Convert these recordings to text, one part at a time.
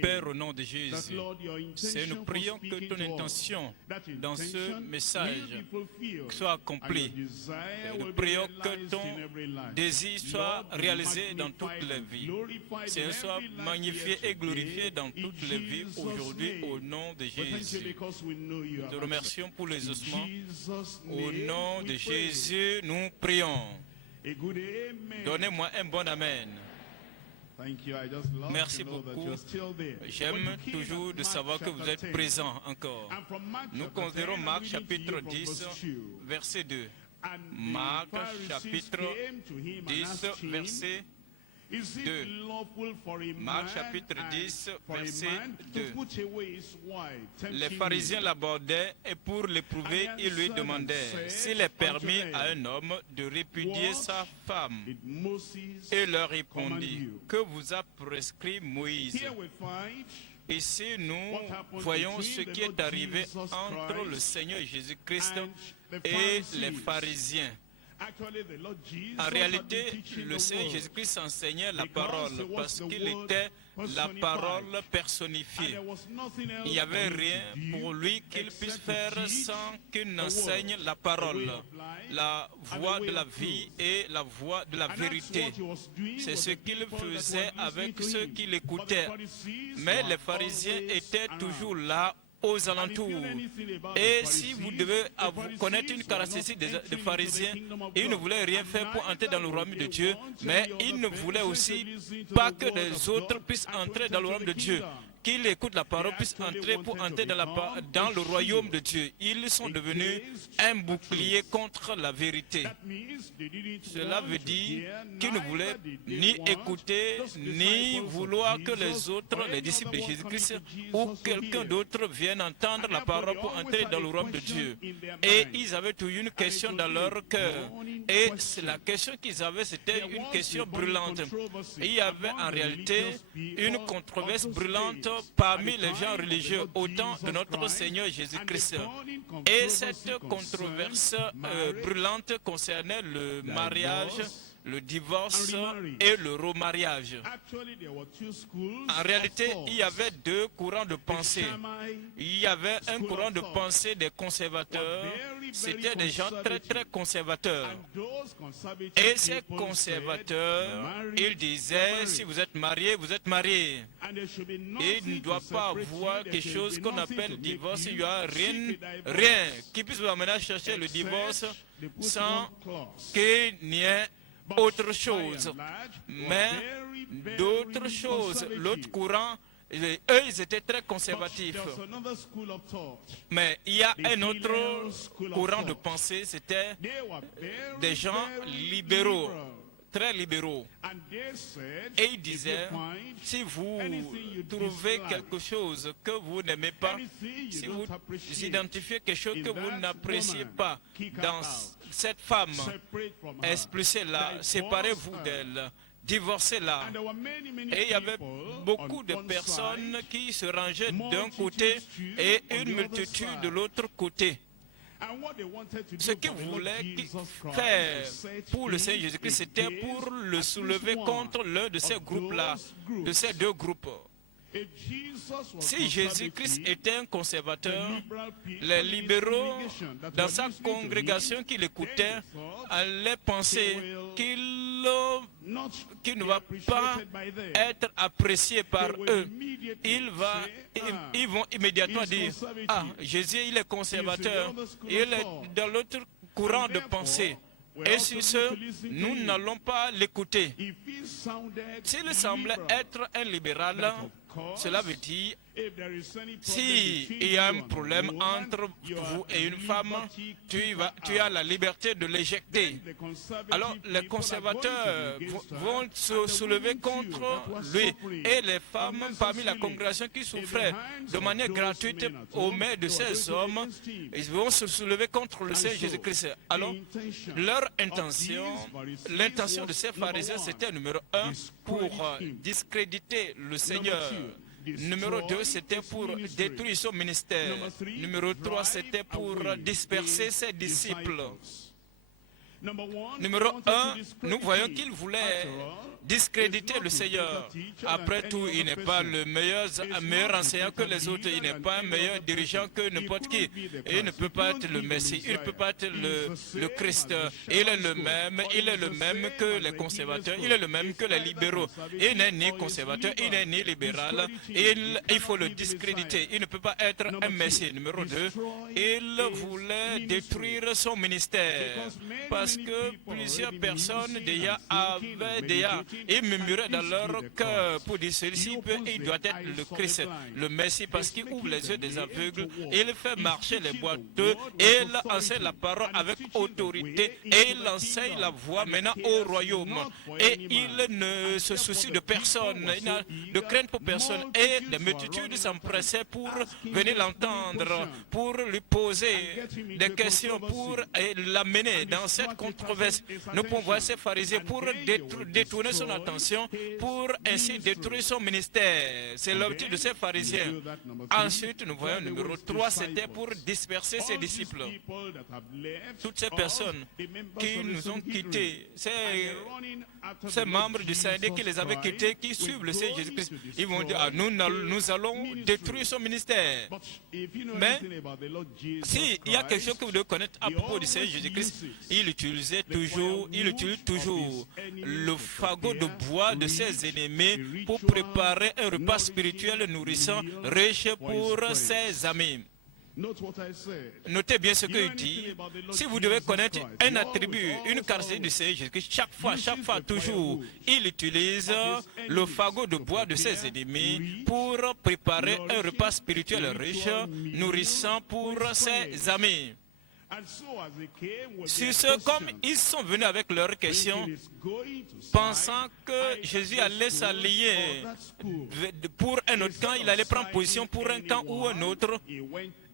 Père, au nom de Jésus, Seigneur, nous prions que ton intention dans ce message soit accomplie. Nous prions que ton désir soit réalisé dans toutes les vies. Seigneur, soit magnifié et glorifié dans toutes les vies aujourd'hui au nom de Jésus. Nous te remercions pour les ossements. Au nom de Jésus, nous prions. Donnez-moi un bon Amen. Merci beaucoup. J'aime toujours de savoir que vous êtes présents encore. Nous considérons Marc chapitre 10, verset 2. Marc chapitre 10, verset 2. Marc chapitre 10, verset 2. Les pharisiens l'abordaient et pour l'éprouver, ils lui demandaient s'il est permis à un homme de répudier sa femme. Et leur répondit, que vous a prescrit Moïse? Ici, nous voyons ce qui est arrivé entre le Seigneur Jésus-Christ et les pharisiens. En réalité, le Seigneur Jésus-Christ enseignait la parole parce qu'il était la parole personnifiée. Il n'y avait rien pour lui qu'il puisse faire sans qu'il n'enseigne la parole, la voie de la vie et la voie de la vérité. C'est ce qu'il faisait avec ceux qui l'écoutaient. Mais les pharisiens étaient toujours là aux alentours. Et si vous devez connaître une caractéristique des pharisiens, ils ne voulaient rien faire pour entrer dans le royaume de Dieu, mais ils ne voulaient aussi pas que les autres puissent entrer dans le royaume de Dieu. Qu'ils écoutent la parole puissent entrer pour entrer dans le royaume de Dieu. Ils sont devenus un bouclier contre la vérité. Cela veut dire qu'ils ne voulaient ni écouter, ni vouloir que les autres, les disciples de Jésus-Christ ou quelqu'un d'autre vienne entendre la parole pour entrer dans le royaume de Dieu. Et ils avaient toujours une question dans leur cœur. Et la question qu'ils avaient, c'était une question brûlante. Et il y avait en réalité une controverse brûlante parmi les gens religieux au temps de notre Seigneur Jésus-Christ. Et cette controverse brûlante concernait le mariage, le divorce et le remariage. En réalité, il y avait deux courants de pensée. Il y avait un courant de pensée des conservateurs. C'était des gens très très conservateurs. Et ces conservateurs, ils disaient, si vous êtes marié, vous êtes marié. Et il ne doit pas avoir quelque chose qu'on appelle divorce. Il n'y a rien qui puisse vous amener à chercher le divorce sans qu'il n'y ait autre chose. Mais d'autres choses, l'autre courant, eux, ils étaient très conservatifs. Mais il y a un autre courant de pensée, c'était des gens libéraux, très libéraux. Et ils disaient, si vous trouvez quelque chose que vous n'aimez pas, si vous identifiez quelque chose que vous n'appréciez pas dans cette femme, expulsez-la, séparez-vous d'elle. Divorcez-la. Et il y avait beaucoup de personnes qui se rangeaient d'un côté et une multitude de l'autre côté. Ce qu'ils voulaient faire pour le Seigneur Jésus-Christ, c'était pour le soulever contre l'un de ces groupes-là, de ces deux groupes. Si Jésus-Christ était un conservateur, les libéraux dans sa congrégation qui l'écoutaient allaient penser qu'il ne va pas être apprécié par eux. Ils vont immédiatement dire, ah, Jésus, il est conservateur, il est dans l'autre courant de pensée. Et sur ce, nous n'allons pas l'écouter. S'il semblait être un libéral, cela veut dire, s'il y a un problème entre vous et une femme, tu as la liberté de l'éjecter. Alors les conservateurs vont se soulever contre lui. Et les femmes parmi la congrégation qui souffraient de manière gratuite aux mains de ces hommes, ils vont se soulever contre le Seigneur Jésus-Christ. Alors leur intention, l'intention de ces pharisiens, c'était numéro 1, pour discréditer le Seigneur. Numéro 2, c'était pour détruire son ministère. Numéro 3, c'était pour disperser ses disciples. Numéro 1, nous voyons qu'il voulait discréditer le Seigneur. Après tout, il n'est pas le meilleur enseignant que les autres. Il n'est pas un meilleur dirigeant que n'importe qui. Et il ne peut pas être le Messie. Il ne peut pas être le Christ. Il est le même que les conservateurs. Il est le même que les libéraux. Il n'est ni conservateur, il n'est ni libéral. Il faut le discréditer. Il ne peut pas être un Messie. Numéro 2, il voulait détruire son ministère parce que plusieurs personnes ils murmuraient dans leur cœur pour dire celui-ci il doit être le Christ, le Messie, parce qu'il ouvre les yeux des aveugles, il fait marcher les boiteux, et il enseigne la parole avec autorité, et il enseigne la voie maintenant au royaume. Et il ne se soucie de personne, il n'a de crainte pour personne, et les multitudes s'empressaient pour venir l'entendre, pour lui poser des questions, pour l'amener dans cette controverse. Nous pouvons voir ces pharisiens pour détourner son attention, pour ainsi détruire son ministère. C'est l'objectif de ces pharisiens. Ensuite, nous voyons numéro 3, c'était pour disperser ses disciples. Toutes ces personnes qui nous ont quittés, ces membres du syndicat qui les avaient quittés, qui suivent le Seigneur Jésus-Christ, ils vont dire, ah, nous allons détruire son ministère. Mais s'il y a quelque chose que vous devez connaître à propos du Seigneur Jésus-Christ, il utilise toujours le fagot de bois de ses ennemis pour préparer un repas spirituel nourrissant, riche pour ses amis. Notez bien ce qu'il dit. Si vous devez connaître un attribut, une caractéristique du Seigneur Jésus-Christ, chaque fois, toujours, il utilise le fagot de bois de ses ennemis pour préparer un repas spirituel riche, nourrissant pour ses amis. Sur ce, comme ils sont venus avec leurs questions, pensant que Jésus allait s'allier pour un autre camp, il allait prendre position pour un camp ou un autre,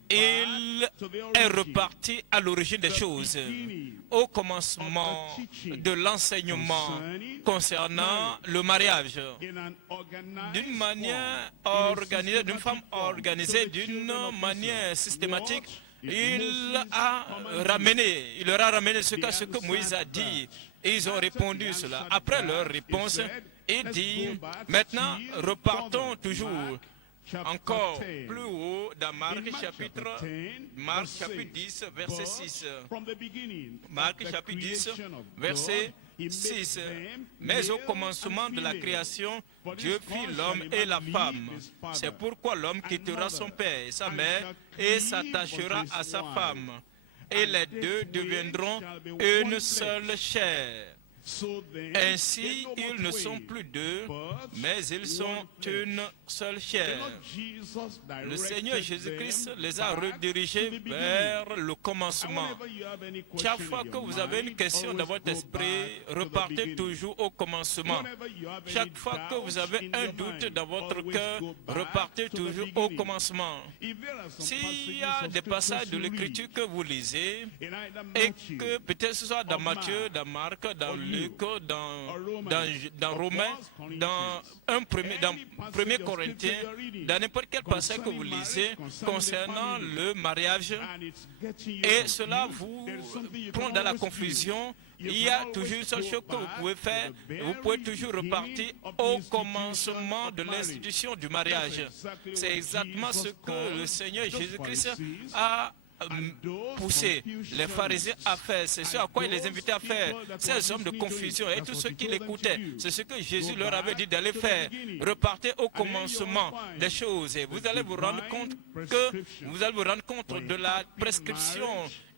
il est reparti à l'origine des choses, au commencement de l'enseignement concernant le mariage, d'une manière organisée, d'une femme organisée, d'une manière systématique. Il leur a ramené ce que Moïse a dit, et ils ont répondu cela. Après leur réponse, il dit, maintenant repartons toujours encore plus haut dans Marc chapitre 10, verset 6. Marc chapitre 10, verset 6. Mais au commencement de la création, Dieu fit l'homme et la femme. C'est pourquoi l'homme quittera son père et sa mère et s'attachera à sa femme. Et les deux deviendront une seule chair. Ainsi, ils ne sont plus deux, mais ils sont une seule chair. Le Seigneur Jésus-Christ les a redirigés vers le commencement. Chaque fois que vous avez une question dans votre esprit, repartez toujours au commencement. Chaque fois que vous avez un doute dans votre cœur, repartez toujours au commencement. S'il y a des passages de l'Écriture que vous lisez, et que peut-être ce soit dans Matthieu, dans Marc, dans Luc, dans Romains, dans 1 Corinthiens, dans n'importe quel passage que vous lisez concernant le mariage, et cela vous prend dans la confusion, il y a toujours une seule chose que vous pouvez faire, vous pouvez toujours repartir au commencement de l'institution du mariage. C'est exactement ce que le Seigneur Jésus-Christ a pousser les pharisiens à faire, c'est ce à quoi il les invitait à faire, ces hommes de confusion et tous ceux qui l'écoutaient, c'est ce que Jésus leur avait dit d'aller faire. Repartez au commencement des choses et vous allez vous rendre compte de la prescription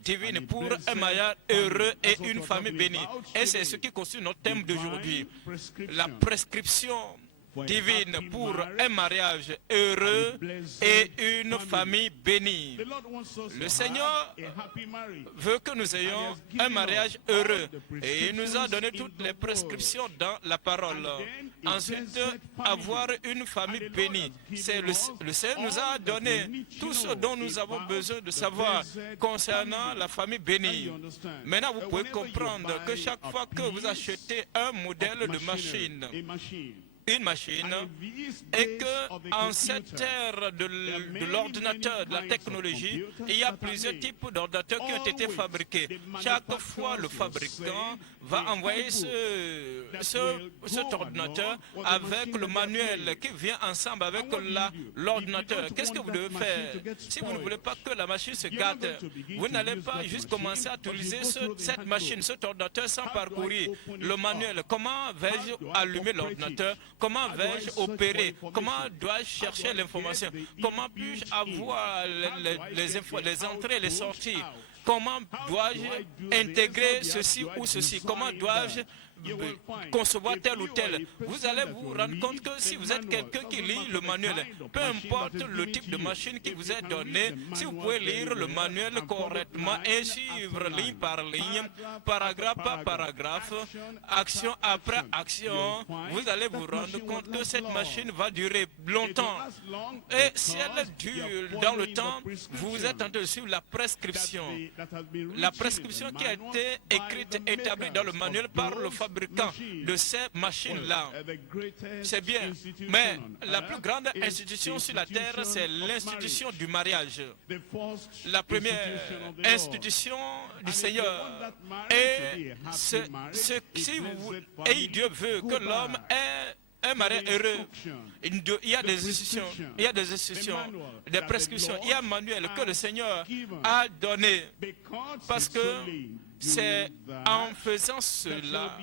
divine pour un mariage heureux et une famille bénie. Et c'est ce qui constitue notre thème d'aujourd'hui, la prescription divine pour un mariage heureux et une famille bénie. Le Seigneur veut que nous ayons un mariage heureux et il nous a donné toutes les prescriptions dans la parole. Ensuite, avoir une famille bénie. Le Seigneur nous a donné tout ce dont nous avons besoin de savoir concernant la famille bénie. Maintenant, vous pouvez comprendre que chaque fois que vous achetez un modèle de machine, une machine et qu'en cette ère de l'ordinateur, de la technologie, il y a plusieurs types d'ordinateurs qui ont été fabriqués. Chaque fois, le fabricant va envoyer cet ordinateur avec le manuel qui vient ensemble avec l'ordinateur. Qu'est-ce que vous devez faire? Si vous ne voulez pas que la machine se gâte, vous n'allez pas juste commencer à utiliser cette machine, cet ordinateur sans parcourir le manuel. Comment vais-je allumer l'ordinateur? Comment vais-je opérer? Comment dois-je chercher l'information? Comment puis-je avoir les entrées et les sorties? Comment dois-je intégrer ceci ou ceci? Comment dois-je concevoir tel ou tel? Vous allez vous rendre compte que si vous êtes quelqu'un qui lit le manuel, peu importe le type de machine qui vous est donné, si vous pouvez lire le manuel correctement et suivre ligne par ligne, paragraphe par paragraphe, action après action, vous allez vous rendre compte que cette machine va durer longtemps. Et si elle dure dans le temps, vous êtes en train de suivre la prescription. La prescription qui a été écrite, établie dans le manuel par le fabricant de ces machines-là. C'est bien, mais la plus grande institution sur la terre, c'est l'institution du mariage. La première institution du Seigneur. Et Dieu veut que l'homme ait un mariage heureux. Il y a des institutions, des prescriptions, il y a un manuel que le Seigneur a donné. Parce que c'est en faisant cela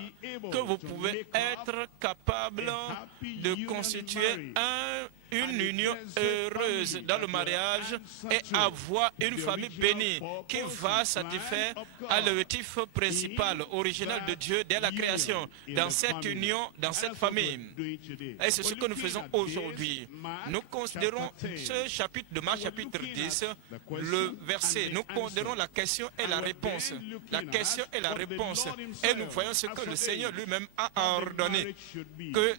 que vous pouvez être capable de constituer une union heureuse dans le mariage et avoir une famille bénie qui va satisfaire à l'objectif principal, original de Dieu dès la création, dans cette union, dans cette famille. Et c'est ce que nous faisons aujourd'hui. Nous considérons ce chapitre de Marc, chapitre 10, le verset. Nous considérons la question et la réponse. La question et la réponse. Et nous voyons ce que le Seigneur lui-même a ordonné.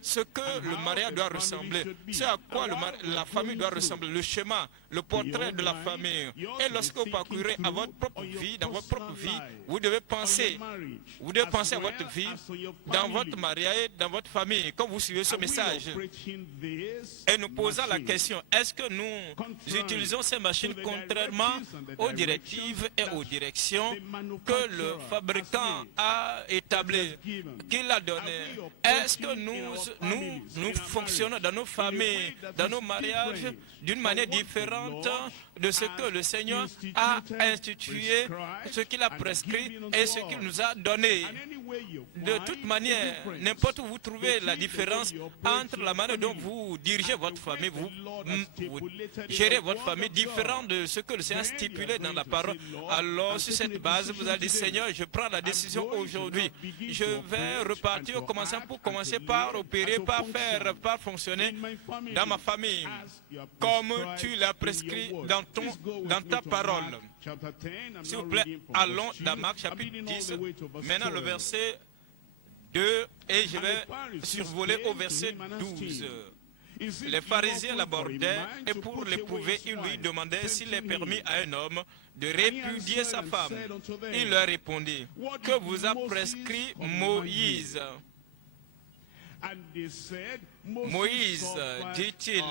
Ce que le mariage doit ressembler. Ce à quoi la famille doit ressembler. Le schéma, le portrait de la famille. Et lorsque vous parcourez à votre propre vie, dans votre propre vie, vous devez penser à votre vie, dans votre mariage, dans votre famille, quand vous suivez ce message. Et nous posons la question, est-ce que nous utilisons ces machines contrairement aux directives et aux directions que le fabricant a établies, qu'il a données? Est-ce que nous fonctionnons dans nos familles, dans nos mariages, d'une manière différente de ce que le Seigneur a institué, ce qu'il a prescrit et ce qu'il nous a donné? De toute manière, n'importe où vous trouvez la différence entre la manière dont vous dirigez votre famille, vous gérez votre famille, différent de ce que le Seigneur a stipulé dans la parole. Alors, sur cette base, vous allez dire, Seigneur, je prends la décision aujourd'hui. Je vais repartir pour commencer par opérer, par fonctionner dans ma famille, comme tu l'as prescrit dans ta parole. S'il vous plaît, allons dans Marc chapitre 10, maintenant le verset 2, et je vais survoler au verset 12. Les pharisiens l'abordaient et pour l'éprouver, ils lui demandaient s'il est permis à un homme de répudier sa femme. Il leur répondit, que vous a prescrit Moïse? Moïse, dit-il,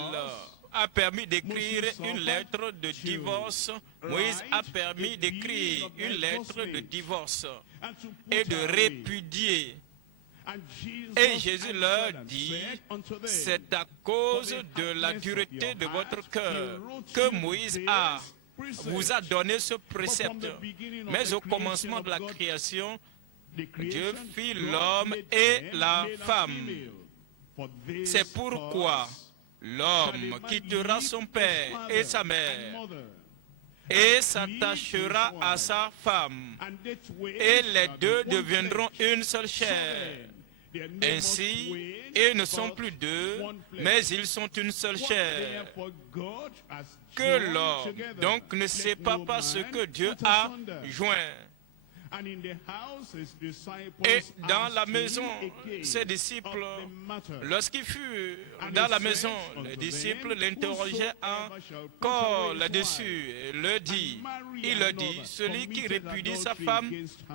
a permis d'écrire une lettre de divorce. Moïse a permis d'écrire une lettre de divorce et de répudier. Et Jésus leur dit, c'est à cause de la dureté de votre cœur que Moïse vous a donné ce précepte. Mais au commencement de la création, Dieu fit l'homme et la femme. C'est pourquoi l'homme quittera son père et sa mère et s'attachera à sa femme, et les deux deviendront une seule chair. Ainsi, ils ne sont plus deux, mais ils sont une seule chair. Que l'homme donc ne sépare pas ce que Dieu a joint. Et dans la maison, ses disciples, lorsqu'il fut dans la maison, les disciples l'interrogeaient encore là-dessus. Il leur dit, celui qui répudie sa femme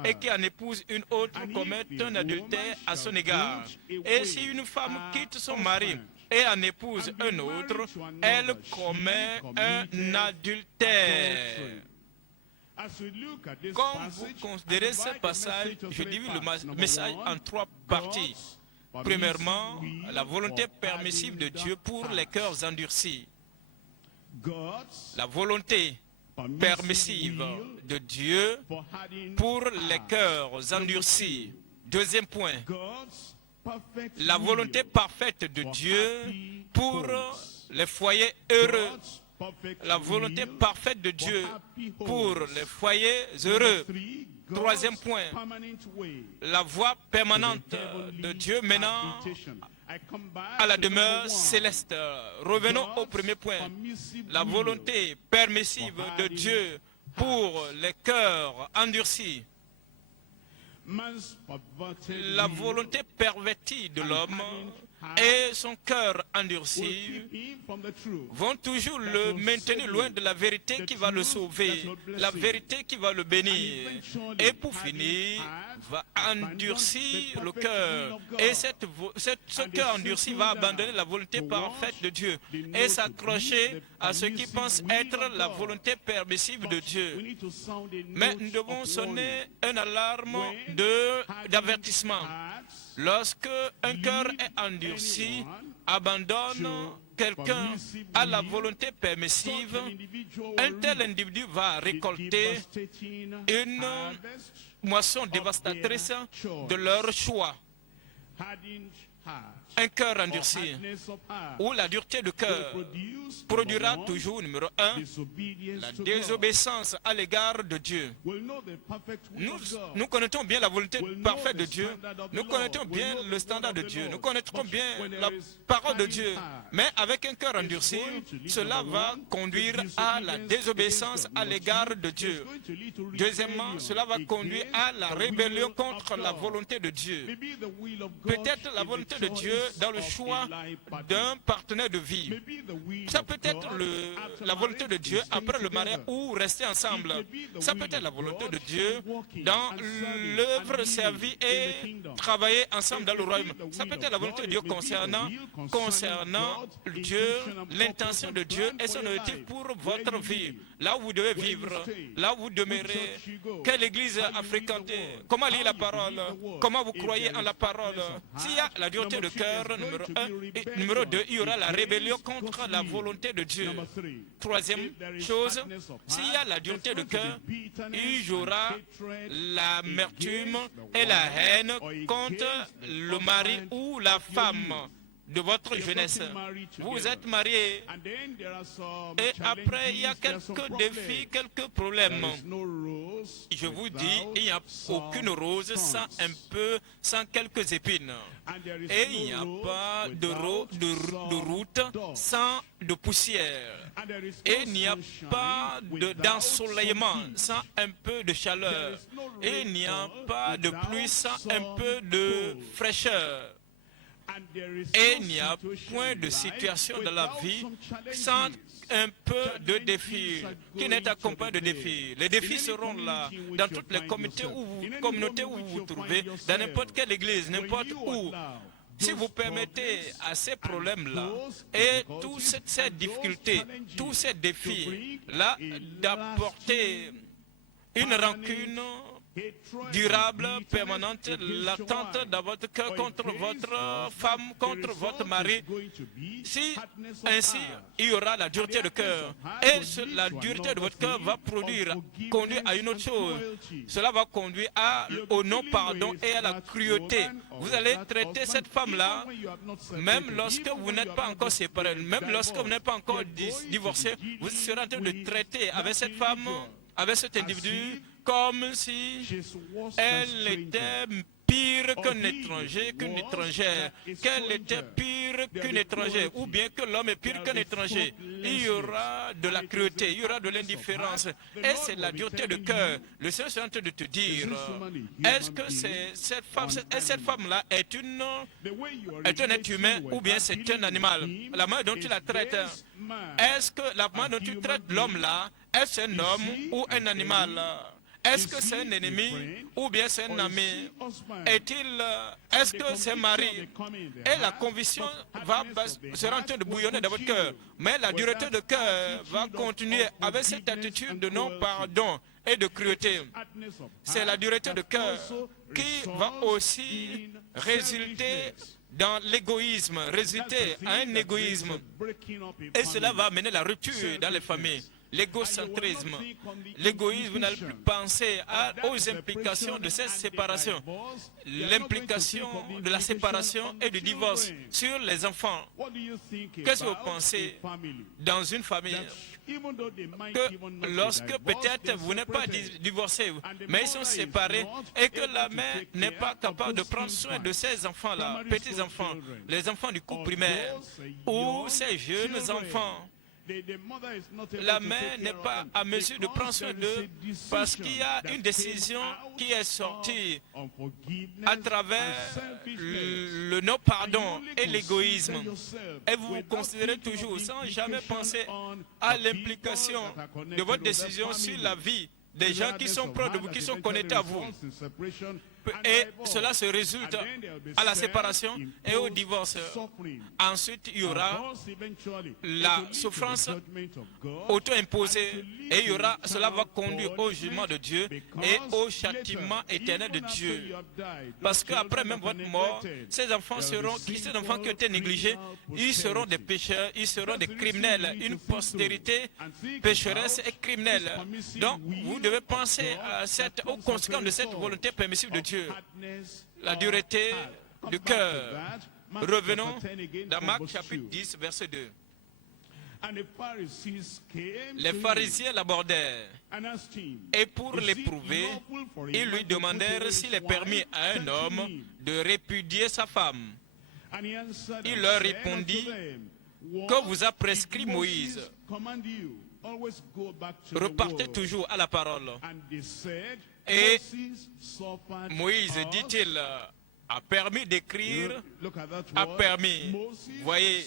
et qui en épouse une autre commet un adultère à son égard. Et si une femme quitte son mari et en épouse un autre, elle commet un adultère. Quand vous considérez ce passage, je divise le message en 3 parties. Premièrement, la volonté permissive de Dieu pour les cœurs endurcis. La volonté permissive de Dieu pour les cœurs endurcis. Deuxième point, la volonté parfaite de Dieu pour les foyers heureux. La volonté parfaite de Dieu pour les foyers heureux. Troisième point, la voie permanente de Dieu menant à la demeure céleste. Revenons au premier point. La volonté permissive de Dieu pour les cœurs endurcis. La volonté pervertie de l'homme et son cœur endurci vont toujours le maintenir loin de la vérité qui va le sauver, la vérité qui va le bénir. Et pour finir, va endurcir le cœur. Et ce cœur endurci va abandonner la volonté parfaite de Dieu et s'accrocher à ce qui pense être la volonté permissive de Dieu. Mais nous devons sonner une alarme d'avertissement. Lorsque un cœur est endurci, abandonne quelqu'un à la volonté permissive, un tel individu va récolter une moisson dévastatrice de leur choix. Un cœur endurci ou la dureté de cœur produira toujours, numéro 1, la désobéissance à l'égard de Dieu. Nous connaissons bien la volonté parfaite de Dieu, nous connaissons bien le standard de Dieu, nous connaîtrons bien la parole de Dieu, mais avec un cœur endurci, cela va conduire à la désobéissance à l'égard de Dieu. Deuxièmement, cela va conduire à la rébellion contre la volonté de Dieu. Peut-être la volonté de Dieu dans le choix d'un partenaire de vie. Ça peut être la volonté de Dieu après le mariage ou rester ensemble. Ça peut être la volonté de Dieu dans l'œuvre servie et travailler ensemble dans le royaume. Ça peut être la volonté de Dieu concernant Dieu, l'intention de Dieu et son objectif pour votre vie. Là où vous devez vivre, là où vous demeurez, quelle église à fréquenter, comment lire la parole, comment vous croyez en la parole. S'il y a la dureté de cœur, numéro 1, et numéro 2, il y aura la rébellion contre la volonté de Dieu. Troisième chose, s'il y a la dureté de cœur, il y aura l'amertume et la haine contre le mari ou la femme de votre jeunesse. Vous êtes mariés et après il y a quelques défis, quelques problèmes. Je vous dis, il n'y a aucune rose sans quelques épines. Et il n'y a pas de route sans de poussière. Et il n'y a pas d'ensoleillement sans un peu de chaleur. Et il n'y a pas de pluie sans un peu de fraîcheur. Et il n'y a point de situation dans la vie sans un peu de défis, qui n'est accompagné de défis. Les défis seront là, dans toutes les communautés où vous vous trouvez, dans n'importe quelle église, n'importe où. Si vous permettez à ces problèmes-là et toutes ces difficultés, tous ces défis-là d'apporter une rancune durable, permanente, latente dans votre cœur contre votre femme, contre votre mari. Si ainsi, il y aura la dureté de cœur. Et la dureté de votre cœur va conduire à une autre chose. Cela va conduire au non-pardon et à la cruauté. Vous allez traiter cette femme-là, même lorsque vous n'êtes pas encore séparés, même lorsque vous n'êtes pas encore divorcé, vous serez en train de traiter avec cette femme, avec cet individu, comme si elle était pire qu'un étranger, qu'une étrangère, qu'elle était pire qu'une étrangère, ou bien que l'homme est pire qu'un étranger. Il y aura de la cruauté, il y aura de l'indifférence, et c'est la dureté de cœur. Le Seigneur est en train de te dire, est-ce que cette femme-là est un être humain, ou bien c'est un animal? La manière dont tu la traites, est-ce que la manière dont tu traites l'homme-là, est-ce un homme ou un animal? Est-ce que c'est un ennemi ou bien c'est un ami? Est-ce que c'est mari? Et la conviction sera en train de bouillonner dans votre cœur. Mais la dureté de cœur va continuer avec cette attitude de non-pardon et de cruauté. C'est la dureté de cœur qui va aussi résulter dans l'égoïsme, résulter à un égoïsme. Et cela va amener la rupture dans les familles. L'égocentrisme, l'égoïsme, vous n'allez plus penser aux implications de cette séparation, l'implication de la séparation et du divorce sur les enfants. Qu'est-ce que vous pensez dans une famille que lorsque peut-être vous n'êtes pas divorcé, mais ils sont séparés et que la mère n'est pas capable de prendre soin de ces enfants-là, petits-enfants, les enfants du couple primaire ou ces jeunes enfants? La mère n'est pas à mesure de prendre soin d'eux parce qu'il y a une décision qui est sortie à travers le non-pardon et l'égoïsme. Et vous vous considérez toujours sans jamais penser à l'implication de votre décision sur la vie des gens qui sont proches de vous, qui sont connectés à vous. Et cela se résulte à la séparation et au divorce. Ensuite, il y aura la souffrance auto-imposée et cela va conduire au jugement de Dieu et au châtiment éternel de Dieu. Parce qu'après même votre mort, ces enfants qui ont été négligés, ils seront des pécheurs, ils seront des criminels, une postérité pécheresse et criminelle. Donc, vous devez penser aux conséquences de cette volonté permissive de Dieu. La dureté du cœur. Revenons dans Marc chapitre 10, verset 2. Les pharisiens l'abordèrent et pour l'éprouver, ils lui demandèrent s'il est permis à un homme de répudier sa femme. Il leur répondit, que vous a prescrit Moïse? Repartez toujours à la parole. Et Moïse, dit-il, a permis d'écrire, a permis, voyez,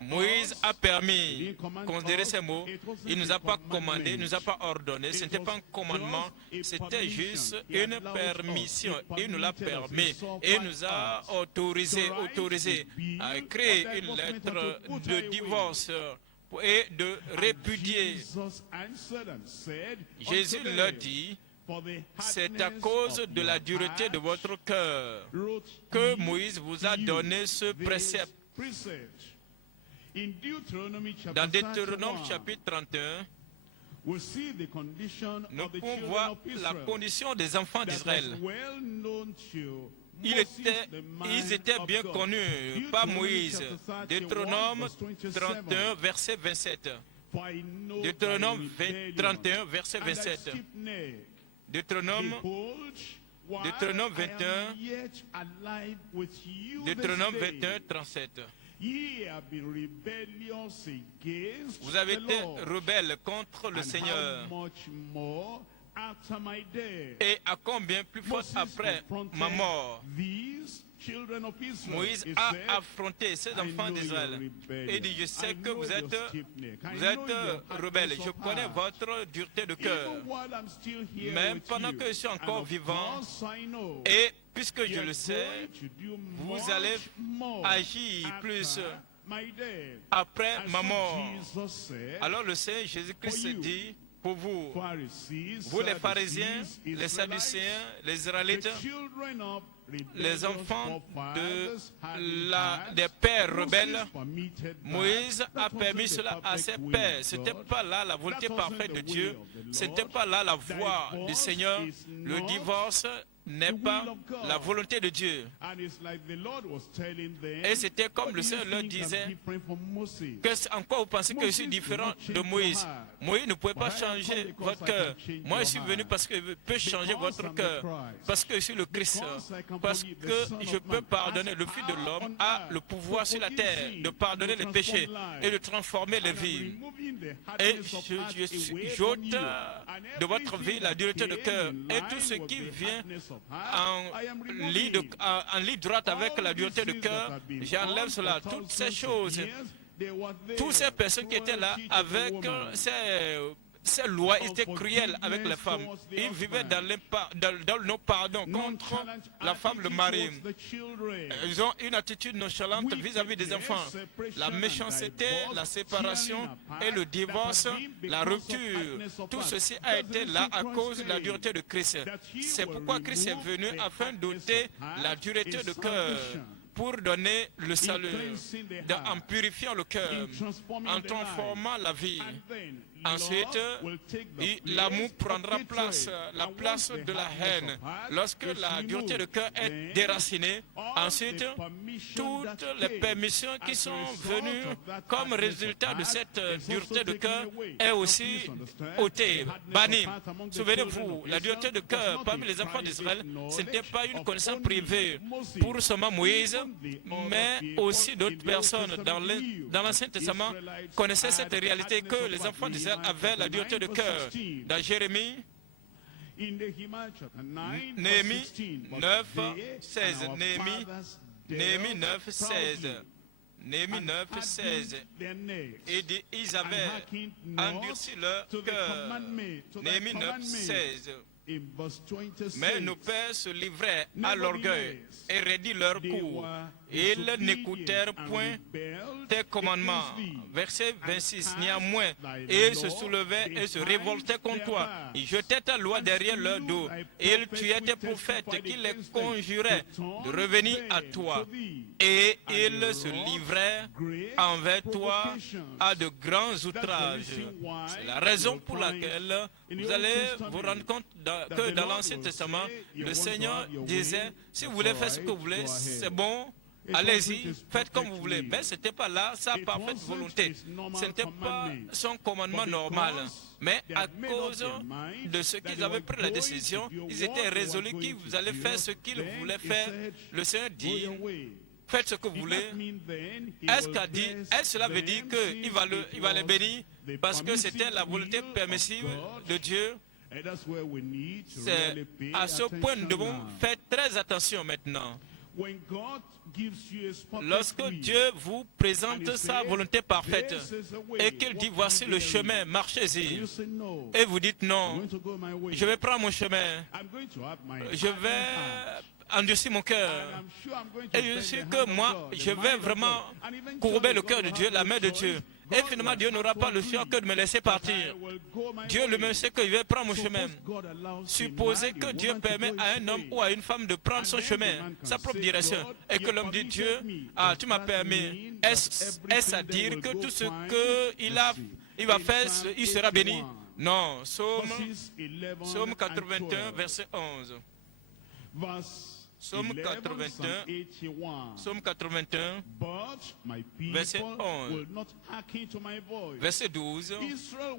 Moïse a permis, considérez ces mots, il ne nous a pas commandé, il ne nous a pas ordonné, ce n'était pas un commandement, c'était juste une permission, il nous l'a permis, et nous a autorisé à écrire une lettre de divorce et de répudier. Jésus leur dit, c'est à cause de la dureté de votre cœur que Moïse vous a donné ce précepte. Dans Deutéronome chapitre 31, nous pouvons voir la condition des enfants d'Israël. Ils étaient bien connus par Moïse. Deutéronome 31, verset 27. Deutéronome 31, verset 27. Deutéronome 21, Deutéronome 21, 37. Vous avez été rebelles contre le Seigneur. Et à combien plus fort après ma mort, Moïse a affronté ces enfants d'Israël et dit, je sais que vous êtes rebelles, je connais votre dureté de cœur. Même pendant que je suis encore vivant, et puisque je le sais, vous allez agir plus après ma mort. Alors le Seigneur Jésus-Christ dit, pour vous, vous les pharisiens, les sadducéens, les israélites, les enfants des pères rebelles, Moïse a permis cela à ses pères. Ce n'était pas là la volonté parfaite de Dieu, ce n'était pas là la voie du Seigneur. Le divorce n'est pas la volonté de Dieu. Et c'était comme le Seigneur leur disait, en quoi vous pensez que je suis différent de Moïse? Moïse ne pouvait pas changer votre cœur. Moi, je suis venu parce que je peux changer votre cœur. Parce que je suis le Christ. Parce que je peux pardonner. Le Fils de l'homme a le pouvoir sur la terre de pardonner les péchés et de transformer les vies. Et j'ôte de votre vie la dureté de cœur et tout ce qui vient en ligne droite avec la dureté de cœur, j'enlève cela. Toutes ces choses, toutes ces personnes qui étaient là avec ces lois étaient cruelles avec les femmes. Ils vivaient dans le non-pardon contre la femme, le mari. Ils ont une attitude nonchalante vis-à-vis des enfants. La méchanceté, la séparation et le divorce, la rupture, tout ceci a été là à cause de la dureté de Christ. C'est pourquoi Christ est venu afin d'ôter la dureté de cœur, pour donner le salut, en purifiant le cœur, en transformant la vie. Ensuite, l'amour prendra place, la place de la haine. Lorsque la dureté de cœur est déracinée, ensuite, toutes les permissions qui sont venues comme résultat de cette dureté de cœur est aussi ôtée, bannie. Souvenez-vous, la dureté de cœur parmi les enfants d'Israël, ce n'était pas une connaissance privée pour seulement Moïse, mais aussi d'autres personnes dans l'Ancien Testament connaissaient cette réalité que les enfants d'Israël avaient la dureté de cœur. Dans Jérémie, Néhémie 9, 16. Néhémie 9, 16. Néhémie 9, 16. Et dit, ils avaient endurci leur cœur. Néhémie 9, 16. Mais nos pères se livraient à l'orgueil et raidirent leur cou. Ils n'écoutèrent point tes commandements. Verset 26. Néanmoins, ils se soulevaient et se révoltaient contre toi. Ils jetaient ta loi derrière leur dos. Ils tuaient tes prophètes qui les conjuraient de revenir à toi. Et ils se livrèrent envers toi à de grands outrages. C'est la raison pour laquelle vous allez vous rendre compte que dans l'Ancien Testament, le Seigneur disait, si vous voulez faire ce que vous voulez, c'est bon, allez-y, faites comme vous voulez. Mais ce n'était pas là sa parfaite volonté. Ce n'était pas son commandement normal. Mais à cause de ce qu'ils avaient pris la décision, ils étaient résolus qu'ils allaient faire ce qu'ils voulaient faire. Le Seigneur dit, faites ce que vous voulez. Est-ce que cela veut dire qu'il va les bénir parce que c'était la volonté permissive de Dieu? C'est à ce point que nous devons faire très attention maintenant. Lorsque Dieu vous présente sa volonté parfaite et qu'il dit voici le chemin, marchez-y, et vous dites non, je vais prendre mon chemin, je vais endurcir mon cœur, et je suis que moi, je vais vraiment courber le cœur de Dieu, la main de Dieu. Et finalement, Dieu n'aura pas le choix que de me laisser partir. Dieu lui-même sait que je vais prendre mon chemin. Supposez que Dieu permet à un homme ou à une femme de prendre son chemin, sa propre direction, et que l'homme dit, Dieu, tu m'as permis. Est-ce à dire que tout ce qu'il va faire, il sera béni? Non. Psaume 81, verset 11. Psaume 81, verset 11. Verset 12.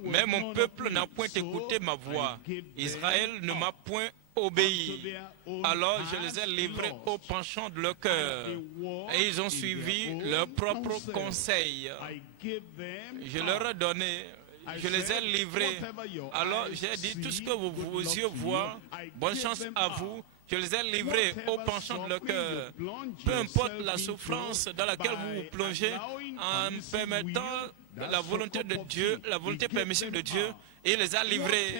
Mais mon peuple n'a point écouté ma voix. Israël ne m'a point obéi. Alors je les ai livrés au penchant de leur cœur. Et ils ont suivi leurs propres conseils. Je leur ai donné. Je les ai livrés. Alors j'ai dit, tout ce que vos yeux voient, bonne chance à vous. Je les ai livrés au penchant de leur cœur. Peu importe la souffrance dans laquelle vous vous plongez, en permettant la volonté de Dieu, la volonté permissive de Dieu, il les a livrés.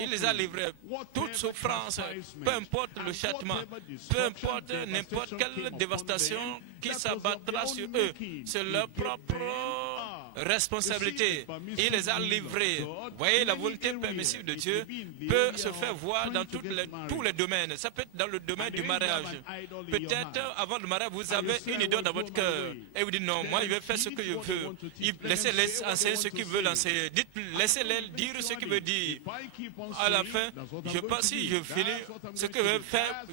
Il les a livrés. Toute souffrance, peu importe le châtiment, peu importe n'importe quelle dévastation qui s'abattra sur eux, c'est leur propre responsabilités. Il les a livrés. Voyez, la volonté permissive de Dieu peut se faire voir dans tous les domaines. Ça peut être dans le domaine du mariage. Peut-être, avant le mariage, vous avez une idole dans votre cœur. Et vous dites, non, moi, je vais faire ce que je veux. Laissez-les enseigner ce qu'ils veulent enseigner. Laissez-les dire ce qu'ils veulent dire. À la fin, je pense si je finis ce que je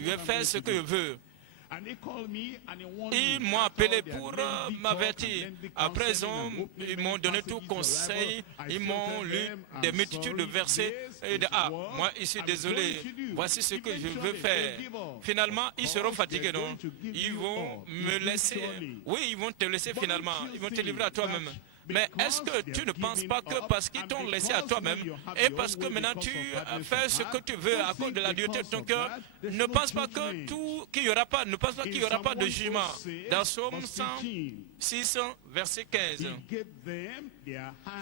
vais faire ce que je veux. Ils m'ont appelé pour m'avertir. Après, ils m'ont donné tout conseil. Ils m'ont lu des multitudes de versets. Et de, moi, je suis désolé. Voici ce que je veux faire. Finalement, ils seront fatigués, non? Ils vont me laisser. Oui, ils vont te laisser finalement. Ils vont te livrer à toi-même. Mais est-ce que tu ne penses pas que parce qu'ils t'ont laissé à toi-même et parce que maintenant tu fais ce que tu veux à cause de la dureté de ton cœur, ne pense pas que qu'il y aura pas, ne pense pas qu'il n'y aura pas de jugement. Dans Psaume 106, verset 15.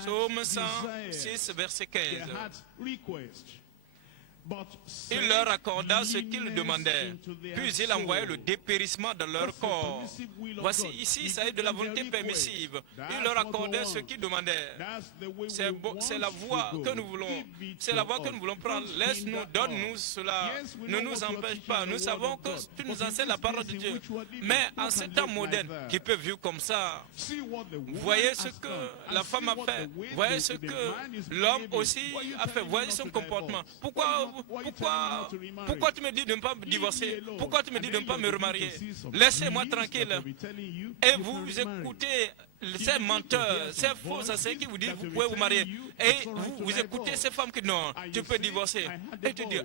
Psaume 106, verset 15. Il leur accorda ce qu'ils demandaient, puis il envoyait le dépérissement dans leur corps. Voici, ici, ça est de la volonté permissive. Il leur accordait ce qu'ils demandaient. C'est la voie que nous voulons. C'est la voie que nous voulons prendre. Laisse-nous, donne-nous cela. Ne nous empêche pas. Nous savons que tu nous enseignes la parole de Dieu. Mais en ce temps moderne, qui peut vivre comme ça, voyez ce que la femme a fait. Voyez ce que l'homme aussi a fait. Voyez son comportement. Pourquoi tu me dis de ne pas me divorcer? Pourquoi tu me dis de ne pas me remarier? Laissez-moi tranquille. Et vous écoutez ces menteurs, ces faux enseignants qui vous disent vous pouvez vous marier. Et vous écoutez ces femmes qui disent non, tu peux divorcer. Et tu dis,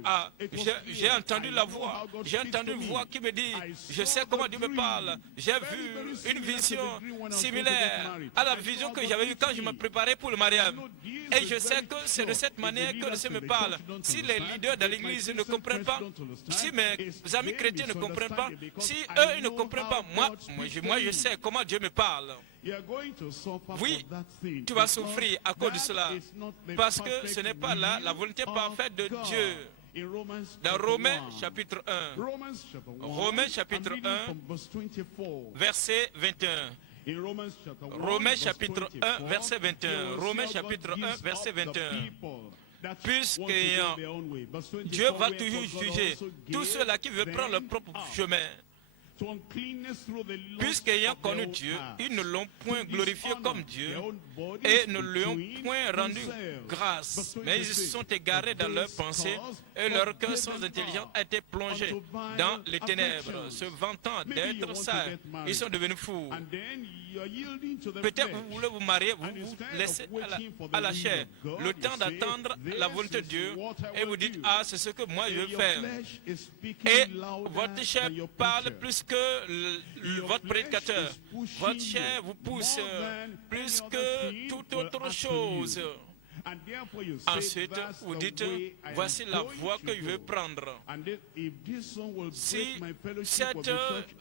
j'ai entendu la voix. J'ai entendu une voix qui me dit, je sais comment Dieu me parle. J'ai vu une vision similaire à la vision que j'avais eue quand je me préparais pour le mariage. Et je sais que c'est de cette manière que le Seigneur me parle. Si les leaders de l'église ne comprennent pas, si mes amis chrétiens ne comprennent pas, si eux ils ne comprennent pas, moi je sais comment Dieu me parle. Oui, tu vas souffrir à cause de cela, parce que ce n'est pas là la volonté parfaite de Dieu. Dans Romains chapitre 1, Romains chapitre 1, verset 21. Romains chapitre 1, verset 21. Romains chapitre 1, verset 21. Puisque Dieu va toujours juger tous ceux-là qui veulent prendre leur propre chemin. Puisqu'ayant connu Dieu, ils ne l'ont point glorifié comme Dieu et ne lui ont point rendu grâce, mais ils se sont égarés dans leurs pensées et leur cœur sans intelligence a été plongé dans les ténèbres, se vantant d'être sages. Ils sont devenus fous. Peut-être vous voulez vous marier, vous vous laissez à la chair le temps d'attendre la volonté de Dieu et vous dites, c'est ce que moi je veux faire. Et votre chair parle plus que votre prédicateur. Votre chair vous pousse plus que toute autre chose. Ensuite, vous dites, voici la voie que je veux prendre. Si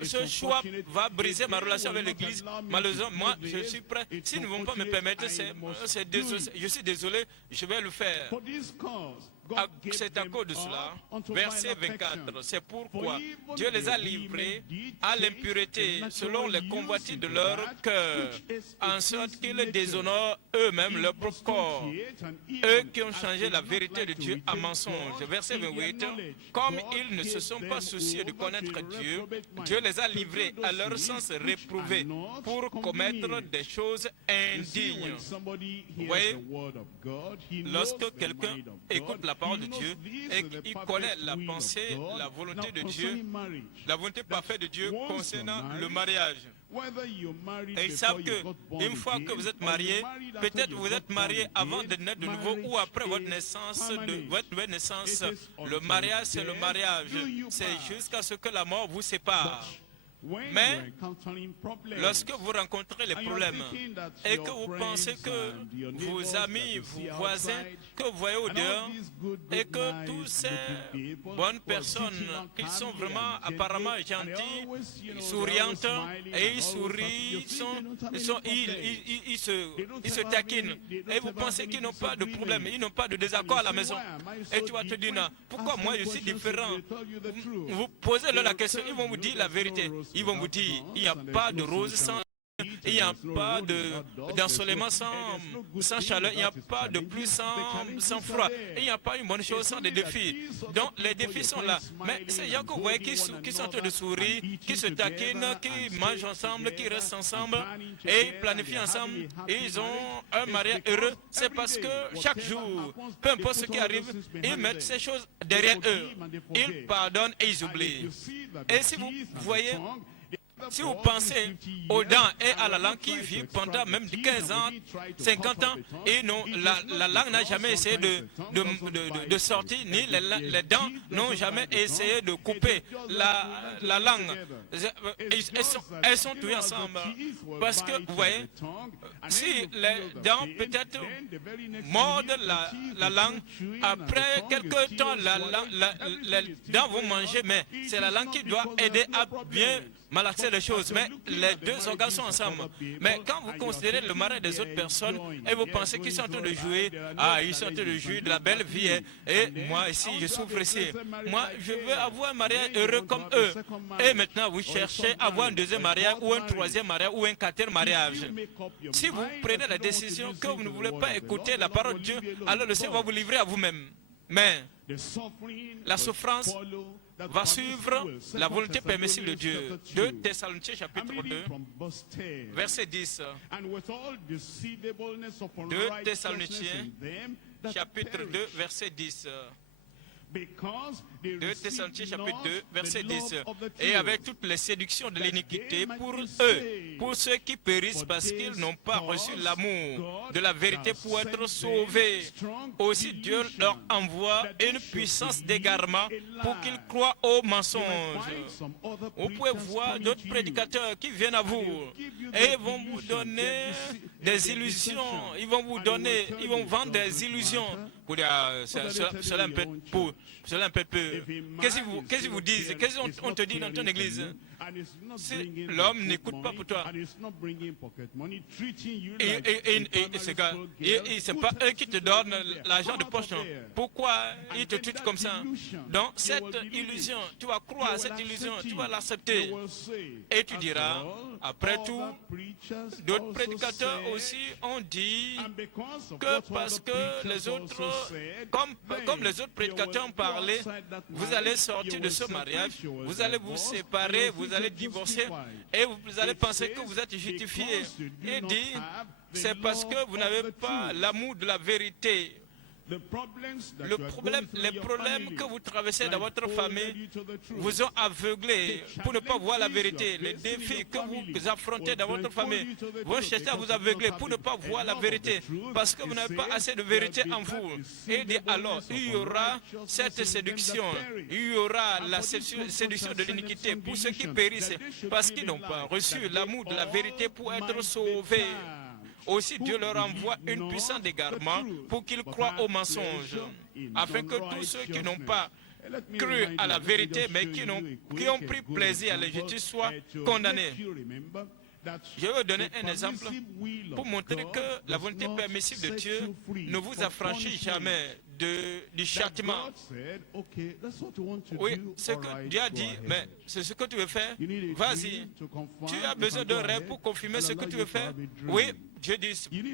ce choix va briser ma relation avec l'Église, malheureusement, moi, je suis prêt. S'ils ne vont pas me permettre, je suis désolé, je vais le faire. C'est à cause de cela, verset 24, c'est pourquoi Dieu les a livrés à l'impureté selon les convoitises de leur cœur, en sorte qu'ils déshonorent eux-mêmes leur propre corps, eux qui ont changé la vérité de Dieu en mensonge. Verset 28, comme ils ne se sont pas souciés de connaître Dieu, Dieu les a livrés à leur sens réprouvé pour commettre des choses indignes. Vous voyez, lorsque quelqu'un écoute la parole de Dieu et qu'il connaît la pensée, la volonté de Dieu, la volonté parfaite de Dieu concernant le mariage. Et ils savent qu'une fois que vous êtes marié, peut-être vous êtes marié avant de naître de nouveau ou après votre naissance, le mariage c'est le mariage. C'est jusqu'à ce que la mort vous sépare. Mais lorsque vous rencontrez les problèmes et que vous pensez que vos amis, vos voisins, que vous voyez au dehors, et que tous ces bonnes personnes, qui sont vraiment apparemment gentilles, souriantes, et ils sourient, ils se taquinent, et vous pensez qu'ils n'ont pas de problème, ils n'ont pas de désaccord à la maison. Et tu vas te dire, non, pourquoi moi je suis différent? Vous posez-leur la question, ils vont vous dire la vérité. Ils vont vous dire, il n'y a pas de rose sans il n'y a pas d'ensoleillement sans chaleur, il n'y a pas de pluie sans froid, il n'y a pas une bonne chose sans des défis. Donc les défis sont là. Mais ces gens que vous voyez qui sont en train de sourire, qui se taquinent, qui mangent ensemble, qui restent ensemble et planifient ensemble, et ils ont un mariage heureux, c'est parce que chaque jour, peu importe ce qui arrive, ils mettent ces choses derrière eux. Ils pardonnent et ils oublient. Et si vous voyez, si vous pensez aux dents et à la langue qui vit pendant même 15 ans, 50 ans, et non, la langue n'a jamais essayé de sortir, ni les dents n'ont jamais essayé de couper la langue. Elles sont toutes ensemble. Parce que, vous voyez, si les dents peut-être mordent la langue, après quelques temps, les dents vont manger, mais c'est la langue qui doit aider à bien malaxer les choses, mais les deux organes sont ensemble. Mais quand vous considérez le mariage des autres personnes et vous pensez qu'ils sont en train de jouer, ils sont en train de jouer de la belle vie, et moi ici, je souffre ici. Moi, je veux avoir un mariage heureux comme eux. Et maintenant, vous cherchez à avoir un deuxième mariage ou un troisième mariage ou un quatrième mariage. Si vous prenez la décision que vous ne voulez pas écouter la parole de Dieu, alors le Seigneur va vous livrer à vous-même. Mais la souffrance va suivre la volonté permissible de Dieu. 2 Thessaloniciens chapitre 2, verset 10. 2 Thessaloniciens chapitre 2, verset 10. 2 Thessaloniciens chapitre 2, verset 10. Et avec toutes les séductions de l'iniquité pour eux, pour ceux qui périssent parce qu'ils n'ont pas reçu l'amour de la vérité pour être sauvés. Aussi Dieu leur envoie une puissance d'égarement pour qu'ils croient aux mensonges. Vous pouvez voir d'autres prédicateurs qui viennent à vous et vont vous donner des illusions. Ils vont vendre des illusions. Pour dire, cela un peu peu. Qu'est-ce qu'ils vous disent? Qu'est-ce qu'on te dit dans ton église? Si l'homme n'écoute pas pour toi, et c'est pas eux qui te donnent l'argent de poche. Pourquoi ils te tuent comme ça? Donc cette illusion, tu vas croire à cette illusion, tu vas l'accepter. Et tu diras, après tout, d'autres prédicateurs aussi ont dit que parce que les autres, comme les autres prédicateurs ont parlé, vous allez sortir de ce mariage, vous allez vous séparer, vous allez divorcer et vous allez penser que vous êtes justifié. Il dit, c'est parce que vous n'avez pas l'amour de la vérité. Les problèmes que vous traversez dans votre famille vous ont aveuglé pour ne pas voir la vérité. Les défis que vous affrontez dans votre famille vont chercher à vous aveugler pour ne pas voir la vérité. Parce que vous n'avez pas assez de vérité en vous. Et alors, il y aura cette séduction. Il y aura la séduction de l'iniquité pour ceux qui périssent parce qu'ils n'ont pas reçu l'amour de la vérité pour être sauvés. Aussi, Dieu leur envoie une puissance d'égarement pour qu'ils croient aux mensonges, afin que tous ceux qui n'ont pas cru à la vérité, mais qui ont pris plaisir à l'injustice soient condamnés. Je vais vous donner un exemple pour montrer que la volonté permissive de Dieu ne vous affranchit jamais du châtiment. Oui, ce que Dieu a dit, mais c'est ce que tu veux faire, vas-y. Tu as besoin d'un rêve pour confirmer ce que tu veux faire. Oui, Dieu dit,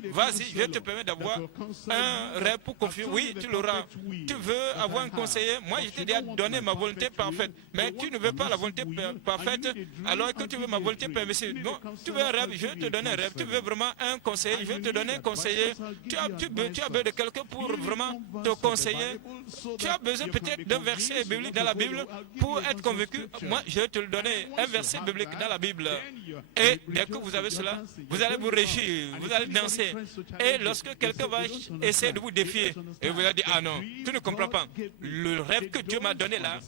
vas-y, je te permets d'avoir un rêve pour confirmer. Oui, tu l'auras. Tu veux avoir un conseiller? Moi, je t'ai déjà donné ma volonté parfaite. Mais tu ne veux pas la volonté parfaite, alors que tu veux ma volonté permissive. Non, tu veux un rêve, je vais te donner un rêve. Tu veux vraiment un conseiller, je vais te donner un conseiller. Tu as besoin de quelqu'un pour vraiment te conseiller. Tu as besoin peut-être d'un verset biblique dans la Bible pour être convaincu. Moi, je vais te le donner, un verset biblique dans la Bible. Et dès que vous avez cela, vous allez vous réjouir, vous allez danser. Et lorsque quelqu'un va essayer de vous défier, et vous allez dire, ah non, tu ne comprends pas. Le rêve que Dieu m'a donné là,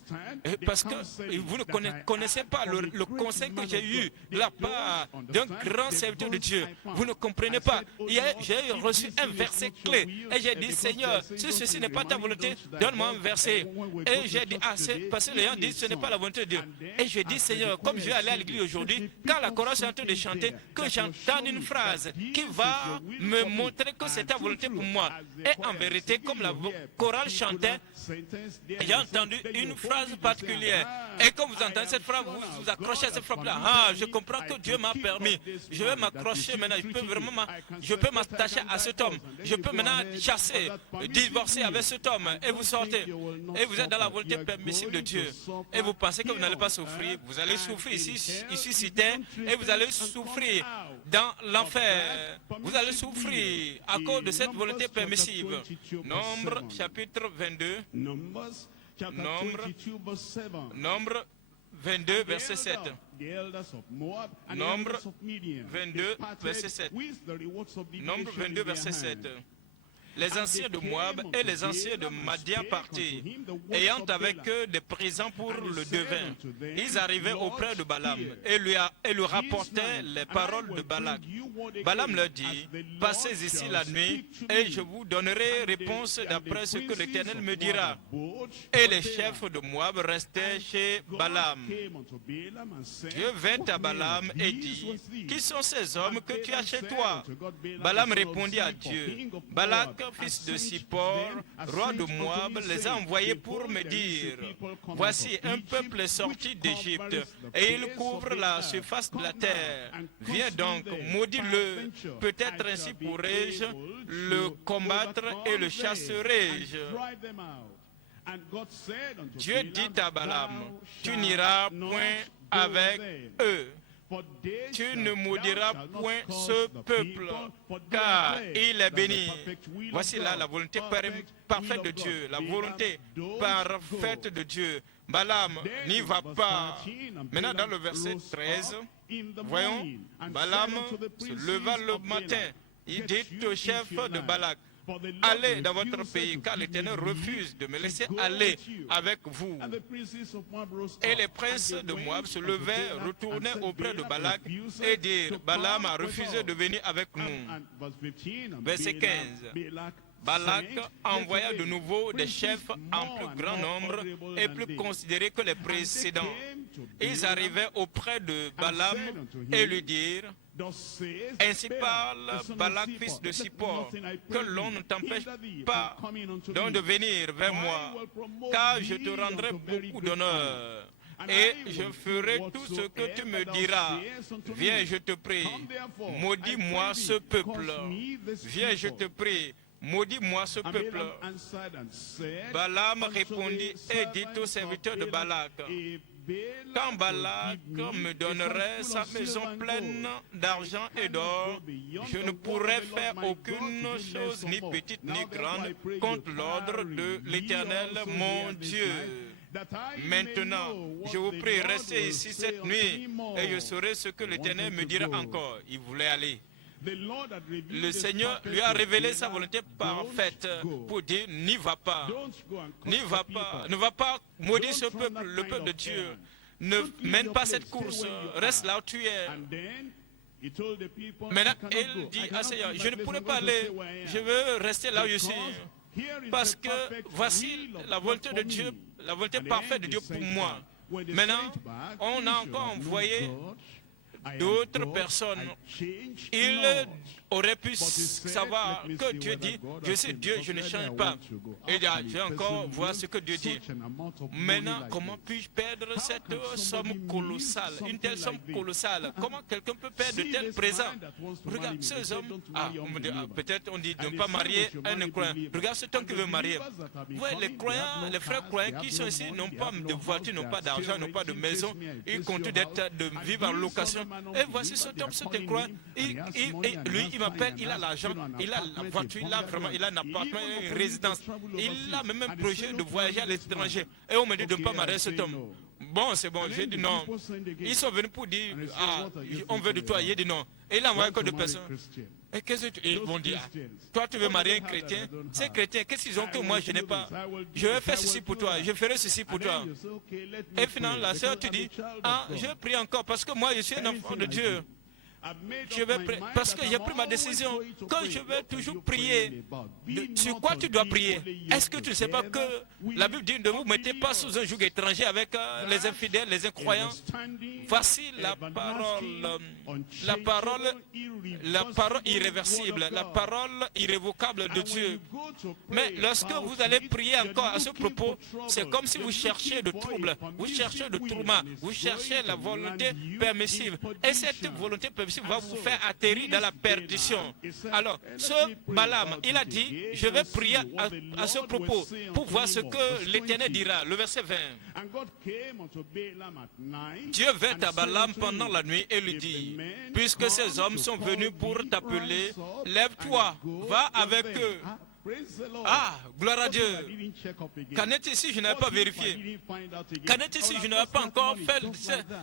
parce que vous ne connaissez pas le conseil que j'ai eu de la part d'un grand serviteur de Dieu. Vous ne comprenez pas. Hier, j'ai reçu un verset clé. Et j'ai dit, Seigneur, si ceci n'est pas ta volonté, donne-moi un verset. Et j'ai dit, c'est parce que les gens disent, ce n'est pas la volonté de Dieu. Et je dis, Seigneur, comme je vais aller à l'église aujourd'hui, quand la chorale est en train de chanter, que j'entende une phrase qui qui va me montrer que c'est ta volonté pour moi. Et en vérité, comme la chorale chantait, j'ai entendu une phrase particulière. Et quand vous entendez cette phrase, vous vous accrochez à cette phrase-là. Ah, je comprends que Dieu m'a permis. Je vais m'accrocher maintenant. Je peux m'attacher à cet homme. Je peux maintenant chasser, divorcer avec cet homme. Et vous sortez. Et vous êtes dans la volonté permissible de Dieu. Et vous pensez que vous n'allez pas souffrir. Vous allez souffrir ici cité. Et vous allez souffrir dans l'enfer. Vous allez souffrir à cause de cette volonté permissive. Nombre chapitre 22. Nombre 22, verset 7. Nombre 22, verset 7. Nombre 22, verset 7. Les anciens de Moab et les anciens de Madian partirent, ayant avec eux des présents pour le devin. Ils arrivaient auprès de Balaam et lui rapportaient les paroles de Balak. Balaam leur dit, « Passez ici la nuit et je vous donnerai réponse d'après ce que l'Éternel me dira. » Et les chefs de Moab restaient chez Balaam. Dieu vint à Balaam et dit, « Qui sont ces hommes que tu as chez toi ?» Balaam répondit à Dieu, « Balak, fils de Sippor, roi de Moab, les a envoyés pour me dire, voici un peuple est sorti d'Égypte et il couvre la surface de la terre. Viens donc, maudis-le, peut-être ainsi pourrai-je le combattre et le chasserai-je. Dieu dit à Balaam, tu n'iras point avec eux. Tu ne maudiras point ce peuple, car il est béni. Voici là la volonté parfaite de Dieu, la volonté parfaite de Dieu. Balaam n'y va pas. Maintenant, dans le verset 13, voyons, Balaam se leva le matin. Il dit au chef de Balak, allez dans votre pays, car l'Éternel refuse de me laisser aller avec vous. Et les princes de Moab se levaient, retournaient auprès de Balak et dirent, Balaam a refusé de venir avec nous. Verset 15. Balak envoya de nouveau des chefs en plus grand nombre et plus considérés que les précédents. Ils arrivaient auprès de Balaam et lui dirent, ainsi parle Balak, fils de Sippor, que l'on ne t'empêche pas donc de venir vers moi, car je te rendrai beaucoup d'honneur. Et je ferai tout ce que tu me diras. Viens, je te prie, maudis-moi ce peuple. Viens, je te prie, maudis-moi ce peuple. Balaam répondit et dit aux serviteurs de Balak, quand Balak me donnerait sa maison pleine d'argent et d'or, je ne pourrais faire aucune chose, ni petite ni grande, contre l'ordre de l'Éternel, mon Dieu. Maintenant, je vous prie, restez ici cette nuit, et je saurai ce que l'Éternel me dira encore. Il voulait aller. Le Seigneur lui a révélé sa volonté parfaite pour dire, n'y va pas, n'y va pas, ne va pas maudire ce peuple, le peuple de Dieu. Ne mène pas cette course, reste là où tu es. Maintenant, il dit à Seigneur, je ne pourrai pas aller, je veux rester là où je suis. Parce que voici la volonté de Dieu, la volonté parfaite de Dieu pour moi. Maintenant, on a encore envoyé d'autres personnes. Il aurait pu savoir que Dieu dit, je sais Dieu, je ne change pas. Et je vais encore voir ce que Dieu dit. Maintenant, comment puis-je perdre cette somme colossale, une telle somme colossale? Comment quelqu'un peut perdre de tels présents? Regarde, ces hommes, peut-être on dit de ne pas marier un incroyant. Regarde cet homme qui veut marier. Ouais, les croyants, les frères croyants qui sont ici n'ont pas de voiture, n'ont pas d'argent, n'ont pas de maison. Ils continuent de vivre en location. Et voici cet homme, cet incroyant. Lui, il m'appelle, il a l'argent, il a la voiture, il a un appartement, une résidence. Il a même un projet de voyager à l'étranger. Et on me dit de ne pas marier cet homme. Bon, c'est bon, j'ai dit non. Ils sont venus pour dire, on veut de toi. Il a dit non. Et il a envoyé encore deux personnes. Et qu'est-ce que ils vont dire? Toi, tu veux marier un chrétien? Ces chrétiens, qu'est-ce qu'ils ont que moi, je n'ai pas? Je vais faire ceci pour toi, je ferai ceci pour toi. Et finalement, la sœur te dit, je prie encore parce que moi, je suis un enfant de Dieu. parce que j'ai pris ma décision, quand je vais toujours prier, sur quoi tu dois prier? Est-ce que tu ne sais pas que la Bible dit ne vous mettez pas sous un joug étranger avec les infidèles, les incroyants? Voici la parole irréversible, la parole irrévocable de Dieu. Mais lorsque vous allez prier encore à ce propos, c'est comme si vous cherchiez de trouble, vous cherchez de tourment, vous cherchez la volonté permissive. Et cette volonté permissive va vous faire atterrir dans la perdition. Alors, ce Balaam, il a dit, je vais prier à ce propos pour voir ce que l'Éternel dira. Le verset 20. Dieu vint à Balaam pendant la nuit et lui dit, puisque ces hommes sont venus pour t'appeler, lève-toi, va avec eux. Ah, gloire à Dieu. Qu'en est-il si je n'avais pas vérifié? Qu'en est-il si je n'avais pas encore fait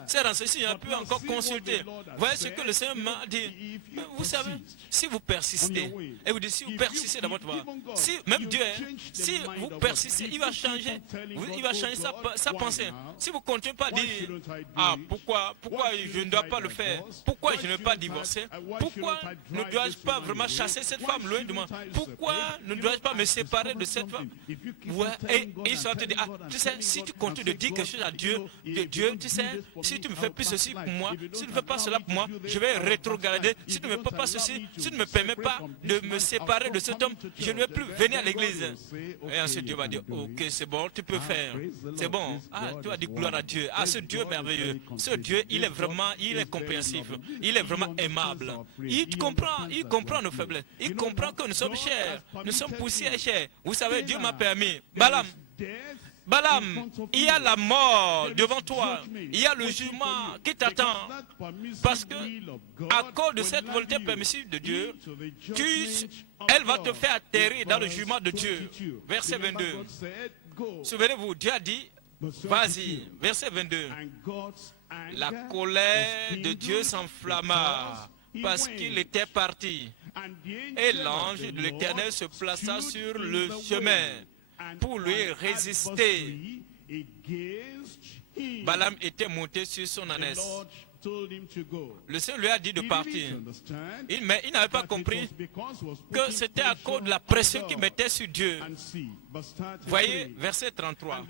ces renseignements, si je n'avais pas encore consulté? Voyez ce que le Seigneur m'a dit. Vous savez, si vous persistez, et vous dites, si vous persistez dans votre voie, si même Dieu, si vous persistez, il va changer sa pensée. Si vous ne continuez pas à dire, ah, pourquoi je ne dois pas le faire? Pourquoi je ne veux pas divorcer? Pourquoi ne dois-je pas vraiment chasser cette femme loin de moi? Pourquoi ne dois-je pas me séparer de cette femme? Ouais. Et ils sont en train de dire, ah, tu sais, si tu continues de dire quelque chose à Dieu, tu sais, si tu me fais plus ceci pour moi, si tu ne fais pas cela pour moi, je vais rétrograder. Si tu ne me fais pas ceci, si tu ne me permets pas de me séparer de cet homme, je ne vais plus venir à l'église. Et ensuite Dieu va dire, ok, c'est bon, tu peux faire. C'est bon. Ah, tu vas dire gloire à Dieu. Ah, ce Dieu merveilleux. Ce Dieu, il est compréhensif. Il est vraiment aimable. Il comprend nos faiblesses. Il comprend que nous sommes chers. Nous sommes poussés et chers. Vous savez, Dieu m'a permis. Balaam, il y a la mort devant toi. Il y a le jugement qui t'attend. Parce que, à cause de cette volonté permissive de Dieu, elle va te faire atterrir dans le jugement de Dieu. Verset 22. Souvenez-vous, Dieu a dit, vas-y. Verset 22. La colère de Dieu s'enflamma parce qu'il était parti. Et l'ange de l'Éternel se plaça sur le chemin pour lui résister. Balaam était monté sur son ânesse. Le Seigneur lui a dit de partir. Mais il n'avait pas compris que c'était à cause de la pression qu'il mettait sur Dieu. Voyez, verset 33.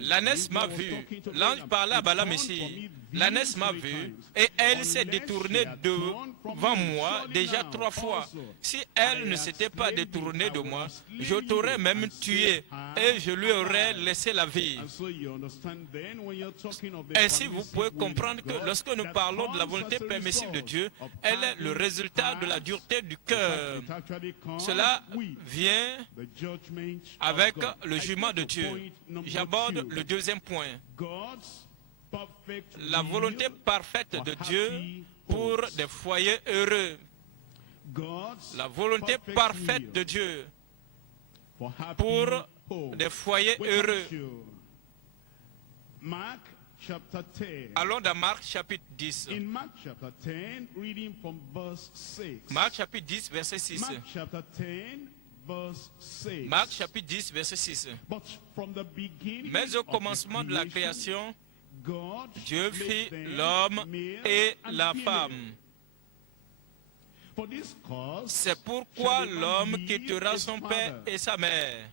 L'ânesse m'a vu. L'ange parlait à Balaam ici. L'ânesse m'a vu et elle s'est détournée devant moi déjà 3 fois. Si elle ne s'était pas détournée de moi, je t'aurais même tué et je lui aurais laissé la vie. Ainsi, vous pouvez comprendre que lorsque nous parlons de la volonté permissive de Dieu, elle est le résultat de la dureté du cœur. Cela vient avec le jugement de Dieu. J'aborde le deuxième point. La volonté parfaite de Dieu pour des foyers heureux. La volonté parfaite de Dieu pour des foyers heureux. Allons dans Marc chapitre 10. Marc chapitre 10, verset 6. Marc chapitre 10, verset 6. Mais au commencement de la création, Dieu fit l'homme et la femme. C'est pourquoi l'homme quittera son père et sa mère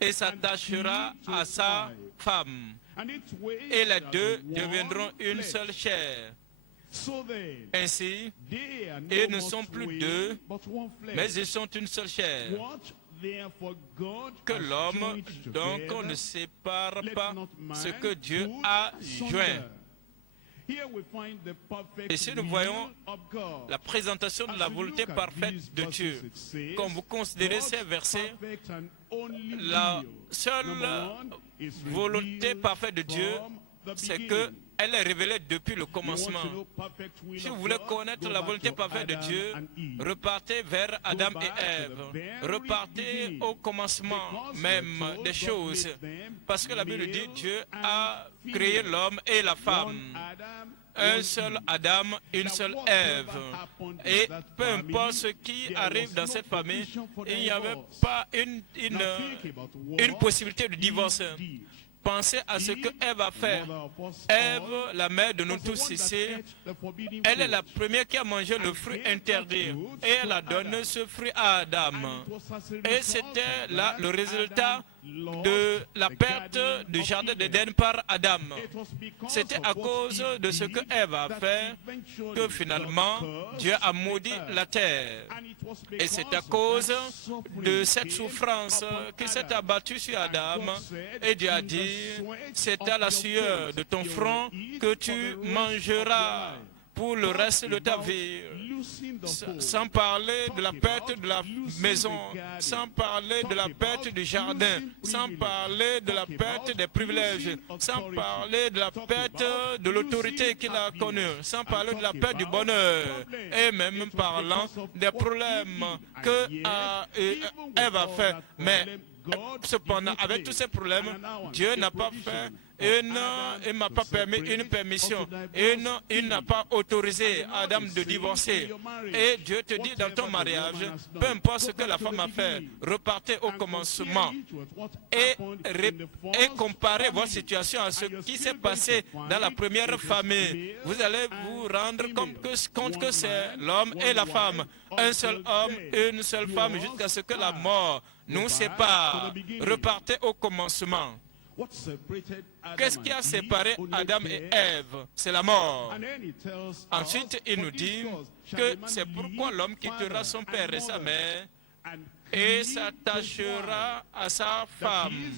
et s'attachera à sa femme. Et les deux deviendront une seule chair. Ainsi, ils ne sont plus deux, mais ils sont une seule chair. Que l'homme, donc, ne sépare pas ce que Dieu a joint. Ici, nous voyons la présentation de la volonté parfaite de Dieu. Quand vous considérez ces versets, la seule volonté parfaite de Dieu, c'est qu'elle est révélée depuis le commencement. Si vous voulez connaître la volonté parfaite de Dieu, repartez vers Adam et Ève. Repartez au commencement même des choses. Parce que la Bible dit Dieu a créé l'homme et la femme. Un seul Adam, une seule Ève. Et peu importe ce qui arrive dans cette famille, il n'y avait pas une possibilité de divorce. pensez à ce que Ève a fait. Ève, la mère de nous tous ici, elle est la première qui a mangé le fruit interdit et elle a donné ce fruit à Adam. Et c'était là le résultat de la perte du jardin d'Éden par Adam. C'était à cause de ce que Ève a fait que finalement Dieu a maudit la terre. Et c'est à cause de cette souffrance qui s'est abattue sur Adam. Et Dieu a dit, c'est à la sueur de ton front que tu mangeras pour le reste de ta vie, sans parler de la perte de la maison, sans parler de la perte du jardin, sans parler de la perte des privilèges, sans parler de la perte de l'autorité qu'il a connue, sans parler de la perte du bonheur, et même parlant des problèmes que Ève a fait. Mais cependant, avec tous ces problèmes, Dieu n'a pas fait il m'a pas permis une permission. Il n'a pas autorisé Adam de divorcer. Et Dieu te dit dans ton mariage, peu importe ce que la femme a fait, repartez au commencement et comparez votre situation à ce qui s'est passé dans la première famille. Vous allez vous rendre compte que c'est l'homme et la femme. Un seul homme, une seule femme, jusqu'à ce que la mort nous sépare. Repartez au commencement. Qu'est-ce qui a séparé Adam et Ève? C'est la mort. Ensuite, il nous dit que c'est pourquoi l'homme quittera son père et sa mère et s'attachera à sa femme.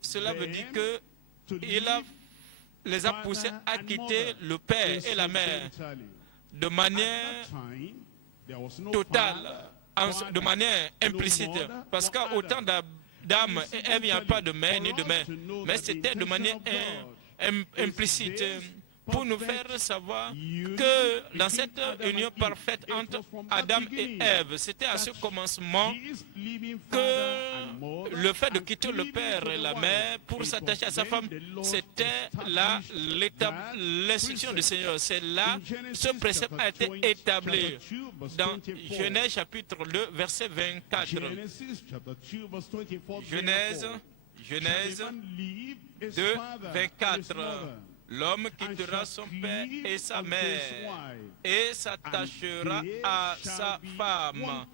Cela veut dire qu'il les a poussés à quitter le père et la mère de manière totale, de manière implicite. Parce qu'au temps d'Adam et Ève, il n'y a pas de mère ni de mère, mais c'était de manière implicite pour nous faire savoir que dans cette union parfaite entre Adam et Ève, c'était à ce commencement que le fait de quitter le père et la mère pour s'attacher à sa femme, c'était là l'instruction du Seigneur. C'est là ce précepte a été établi dans Genèse chapitre 2, verset 24. Genèse 2, 24. L'homme quittera son père et sa mère et s'attachera à sa femme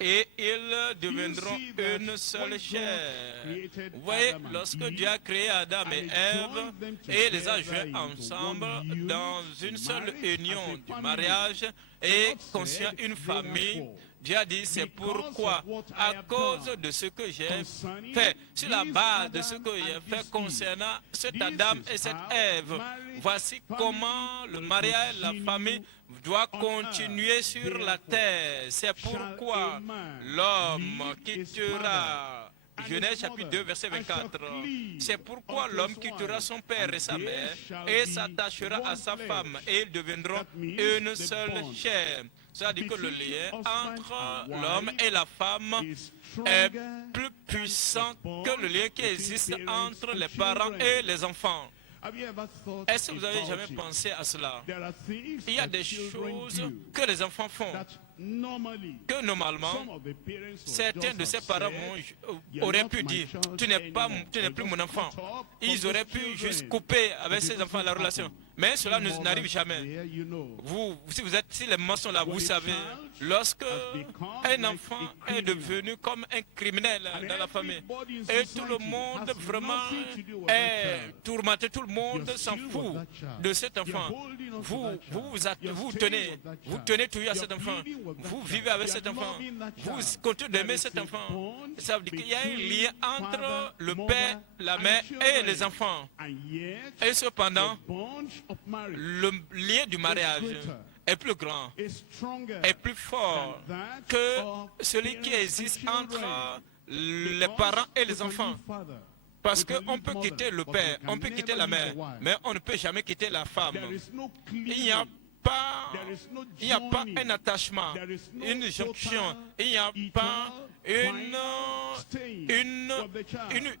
et ils deviendront une seule chair. Vous voyez, lorsque Dieu a créé Adam et Ève et les a joints ensemble dans une seule union du mariage et construit une famille, Dieu a dit, c'est pourquoi, à cause de ce que j'ai fait, sur la base de ce que j'ai fait concernant cet Adam et cette Ève, voici comment le mariage, la famille doit continuer sur la terre. C'est pourquoi l'homme quittera, Genèse chapitre 2, verset 24. C'est pourquoi l'homme quittera son père et sa mère et s'attachera à sa femme et ils deviendront une seule chair. C'est-à-dire que le lien entre l'homme et la femme est plus puissant que le lien qui existe entre les parents et les enfants. Est-ce que vous avez jamais pensé à cela? Il y a des choses que les enfants font que normalement certains de ses parents auraient pu dire, tu n'es plus mon enfant. Ils auraient pu juste couper avec ces enfants la relation. Mais cela n'arrive jamais. Si les mamans sont là, vous savez, lorsque un enfant est devenu comme un criminel dans la famille, et tout le monde vraiment est tourmenté, tout le monde s'en fout de cet enfant. Vous tenez toujours à cet enfant. Vous vivez avec cet enfant. Vous continuez d'aimer cet enfant. Ça veut dire qu'il y a un lien entre le père, la mère et les enfants. Et cependant, le lien du mariage est plus grand, est plus fort que celui qui existe entre les parents et les enfants. Parce qu'on peut quitter le père, on peut quitter la mère, mais on ne peut jamais quitter la femme. Il n'y a il n'y a pas un attachement, une jonction, il n'y a pas une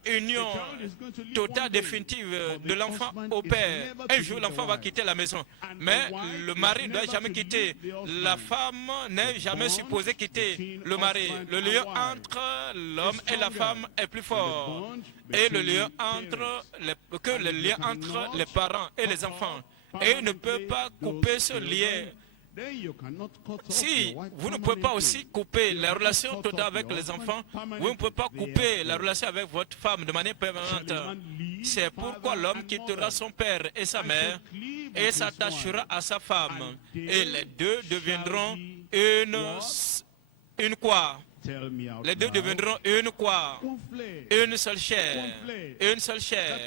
union totale, définitive de l'enfant au père. Un jour, l'enfant va quitter la maison, mais le mari ne doit jamais quitter. La femme n'est jamais supposée quitter le mari. Le lien entre l'homme et la femme est plus fort. Et le lien que le lien entre les parents et les enfants. Et il ne peut pas couper ce lien. Si vous ne pouvez pas aussi couper la relation totale avec les enfants, vous ne pouvez pas couper la relation avec votre femme de manière permanente. C'est pourquoi l'homme quittera son père et sa mère et s'attachera à sa femme. Et les deux deviendront une quoi? Les deux deviendront une quoi? Une seule chair. Une seule chair.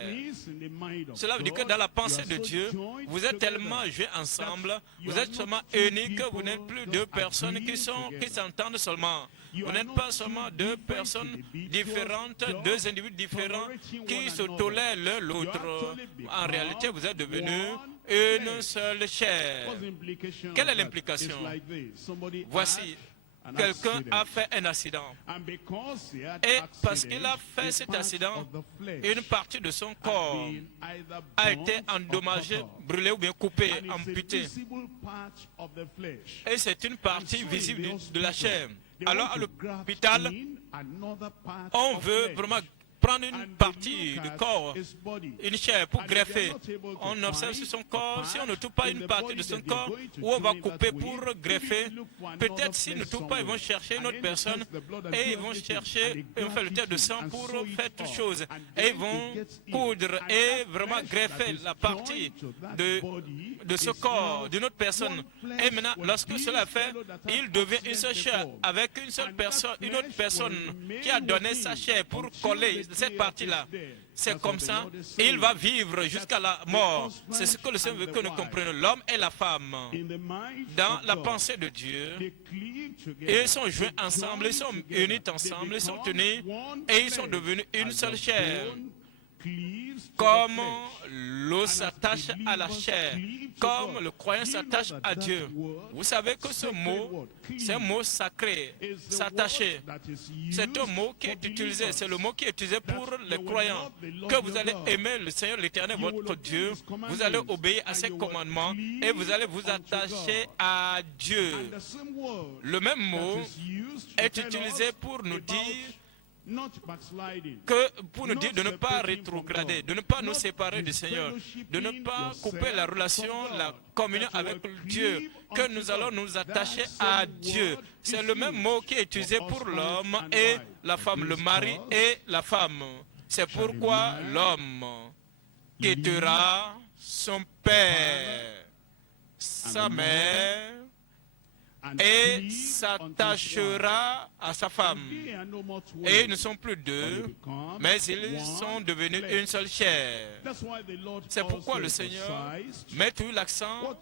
Cela veut dire que dans la pensée de Dieu, vous êtes tellement joués ensemble, vous êtes seulement uniques, vous n'êtes plus deux personnes qui s'entendent seulement. Vous n'êtes pas seulement deux personnes différentes, deux individus différents qui se tolèrent l'un l'autre. En réalité, vous êtes devenus une seule chair. Quelle est l'implication? Voici. Quelqu'un a fait un accident. Et parce qu'il a fait cet accident, une partie de son corps a été endommagée, brûlée ou bien coupée, amputée. Et c'est une partie visible de la chair. Alors à l'hôpital, on veut vraiment prendre une partie du corps, une chair pour greffer. On observe sur son corps, si on ne touche pas une partie de son corps, ou on va couper pour greffer. Peut-être s'ils ne touchent pas, ils vont chercher une autre personne et ils vont chercher, ils vont faire le test de sang pour faire toutes choses. Et ils vont coudre et vraiment greffer la partie de ce corps d'une autre personne. Et maintenant, lorsque cela est fait, il devient une seule chair avec une seule personne, une autre personne qui a donné sa chair pour coller cette partie-là. C'est comme ça, il va vivre jusqu'à la mort. C'est ce que le Seigneur veut que nous comprenions, l'homme et la femme. Dans la pensée de Dieu, ils sont joints ensemble, ils sont unis ensemble, ils sont unis et ils sont devenus une seule chair. Comme l'eau s'attache à la chair, comme le croyant s'attache à Dieu. Vous savez que ce mot, c'est un mot sacré, s'attacher. C'est un mot qui est utilisé, c'est le mot qui est utilisé pour les croyants. Que vous allez aimer le Seigneur l'Éternel, votre Dieu, vous allez obéir à ses commandements et vous allez vous attacher à Dieu. Le même mot est utilisé pour nous dire de ne pas rétrograder, de ne pas nous séparer du Seigneur, de ne pas couper la relation, la communion avec Dieu, que nous allons nous attacher à Dieu. C'est le même mot qui est utilisé pour l'homme et la femme, le mari et la femme. C'est pourquoi l'homme quittera son père, sa mère, et s'attachera à sa femme. Et ils ne sont plus deux, mais ils sont devenus une seule chair. C'est pourquoi le Seigneur met tout l'accent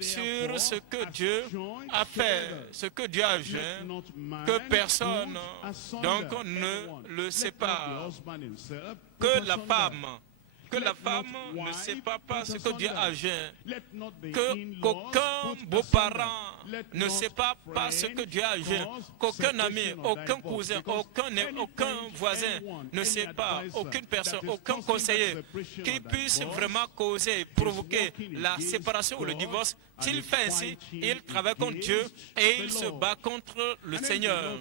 sur ce que Dieu a fait, ce que Dieu a joint, que personne donc ne le sépare, que la femme ne sépare pas ce que Dieu a joint, qu'aucun beau-parent ne sépare pas ce que Dieu a joint, qu'aucun ami, aucun cousin, aucun voisin ne sépare, aucune personne, aucun conseiller qui puisse vraiment causer, provoquer la séparation ou le divorce. S'il fait ainsi, il travaille contre Dieu et il se bat contre le Seigneur.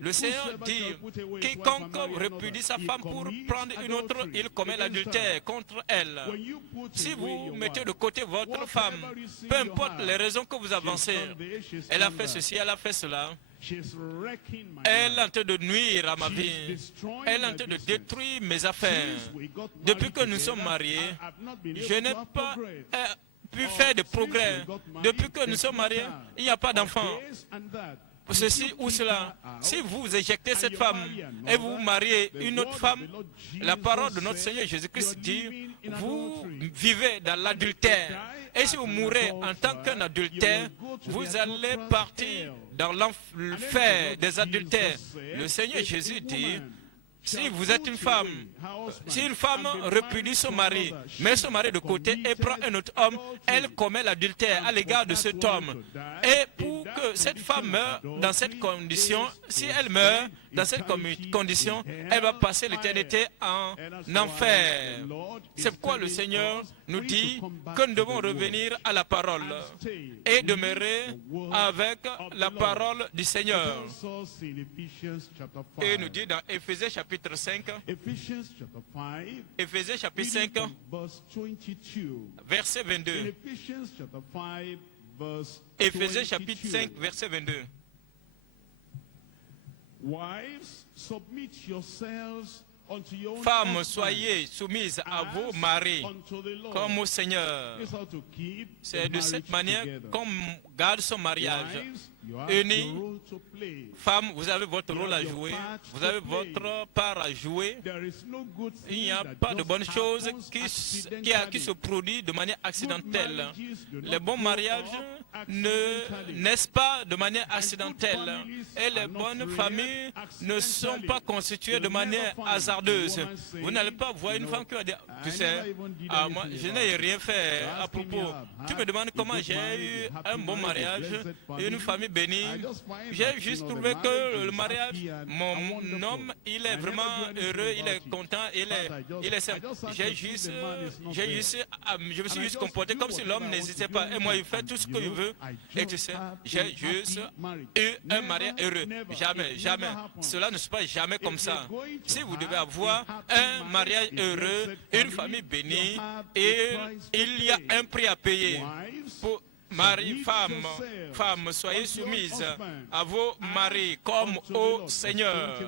Le Seigneur dit, quiconque répudie sa femme pour prendre une autre, il commet l'adultère contre elle. Si vous mettez de côté votre femme, peu importe les raisons que vous avancez, elle a fait ceci, elle a fait cela, elle est en train de nuire à ma vie, elle est en train de détruire mes affaires. Depuis que nous sommes mariés, je n'ai pas pu faire de progrès. Depuis que nous sommes mariés, il n'y a pas d'enfant. Ceci ou cela. Si vous éjectez cette femme et vous mariez une autre femme, la parole de notre Seigneur Jésus-Christ dit, vous vivez dans l'adultère. Et si vous mourrez en tant qu'un adultère, vous allez partir dans l'enfer des adultères. Le Seigneur Jésus dit, Si vous êtes une femme, si une femme repudie son mari, met son mari de côté et prend un autre homme, elle commet l'adultère à l'égard de cet homme. Et pour que cette femme meure dans cette condition, si elle meurt dans cette condition, elle va passer l'éternité en enfer. C'est pourquoi le Seigneur nous dit que nous devons revenir à la parole et demeurer avec la parole du Seigneur. Et nous dit dans Éphésiens chapitre 5, Éphésiens chapitre 5, verset 22. Éphésiens chapitre 5, verset 22. Femmes, soyez soumises à vos maris comme au Seigneur. C'est de cette manière qu'on garde son mariage uni. Femmes, vous avez votre rôle à jouer, vous avez votre part à jouer. Il n'y a pas de bonne chose qui se produit de manière accidentelle. Les bons mariages ne naissent pas de manière accidentelle et les bonnes familles ne sont pas constituées de manière hasardeuse. Vous n'allez pas voir une femme qui va dire, tu sais, moi je n'ai rien fait à propos. Tu me demandes comment j'ai eu un bon mariage et une famille bénie. J'ai juste trouvé que le mariage, mon homme, il est vraiment heureux, il est content, il est simple. Je me suis juste comporté comme si l'homme n'hésitait pas. Et moi, il fait tout ce que je veux. Et tu sais, j'ai juste eu un mariage heureux. Jamais, jamais. Cela ne se passe jamais comme ça. Si vous devez avoir un mariage heureux, une famille bénie, et il y a un prix à payer. Pour Marie, femmes, soyez soumises à vos maris comme au Seigneur.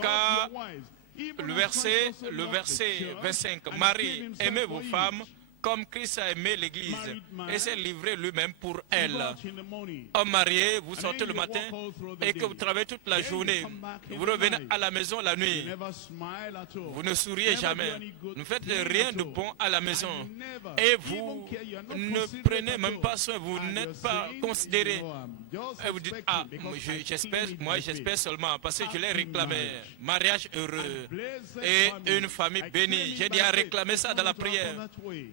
Car le verset 25, Marie, aimez vos femmes comme Christ a aimé l'Église et s'est livré lui-même pour elle. Homme marié, vous sortez le matin et que vous travaillez toute la journée. Vous revenez à la maison la nuit. Vous ne souriez jamais. Vous ne faites rien de bon à la maison. Et vous ne prenez même pas soin. Vous n'êtes pas considéré. Et vous dites, ah, j'espère seulement parce que je l'ai réclamé. Mariage heureux et une famille bénie. J'ai déjà réclamé ça dans la prière.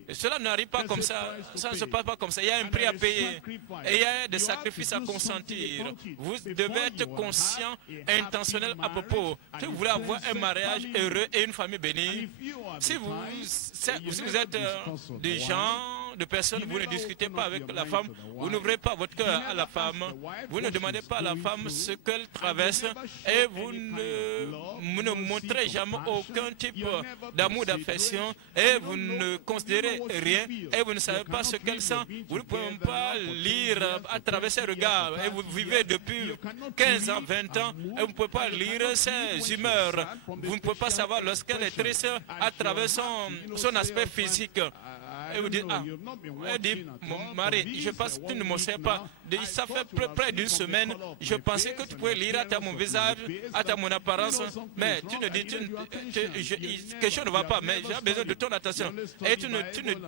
Et cela n'arrive pas comme ça, ça ne se passe pas comme ça. Il y a un prix à payer et il y a des sacrifices à consentir. Vous devez être conscient et intentionnel à propos. Si vous voulez avoir un mariage heureux et une famille bénie, si vous êtes des gens, de personnes, vous ne discutez pas avec la femme, vous n'ouvrez pas votre cœur à la femme, vous ne demandez pas à la femme ce qu'elle traverse et vous ne montrez jamais aucun type d'amour, d'affection et vous ne considérez rien et vous ne savez pas ce qu'elle sent. Vous ne pouvez même pas lire à travers ses regards et vous vivez depuis 15 ans, 20 ans et vous ne pouvez pas lire ses humeurs. Vous ne pouvez pas savoir lorsqu'elle est triste à travers son aspect physique. Et vous dites, ah, elle dit, mon mari, je pense que tu ne me sais pas. Ça fait près d'une semaine, je pensais que tu pouvais lire à mon visage, à mon apparence, mais tu ne dis, quelque chose ne va pas, mais j'ai besoin de ton attention. Et tu ne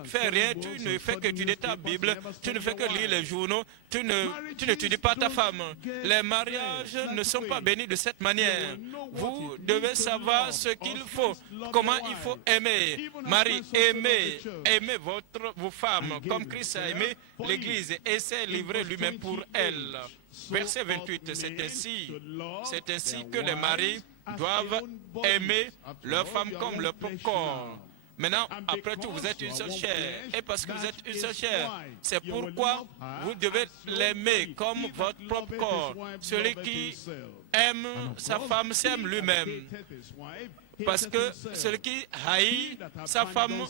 fais rien, tu ne fais que étudier ta Bible, tu ne fais que lire les journaux, tu n'étudies pas ta femme. Les mariages ne sont pas bénis de cette manière. Vous devez savoir ce qu'il faut, comment il faut aimer. Marie, aimez vos femmes comme Christ a aimé l'Église et s'est livré lui-même pour elle. Verset 28, c'est ainsi que les maris doivent aimer leurs femmes comme leur propre corps. Maintenant, après tout, vous êtes une seule chair. Et parce que vous êtes une seule chair, c'est pourquoi vous devez l'aimer comme votre propre corps. Celui qui aime sa femme s'aime lui-même. Parce que celui qui haït sa femme,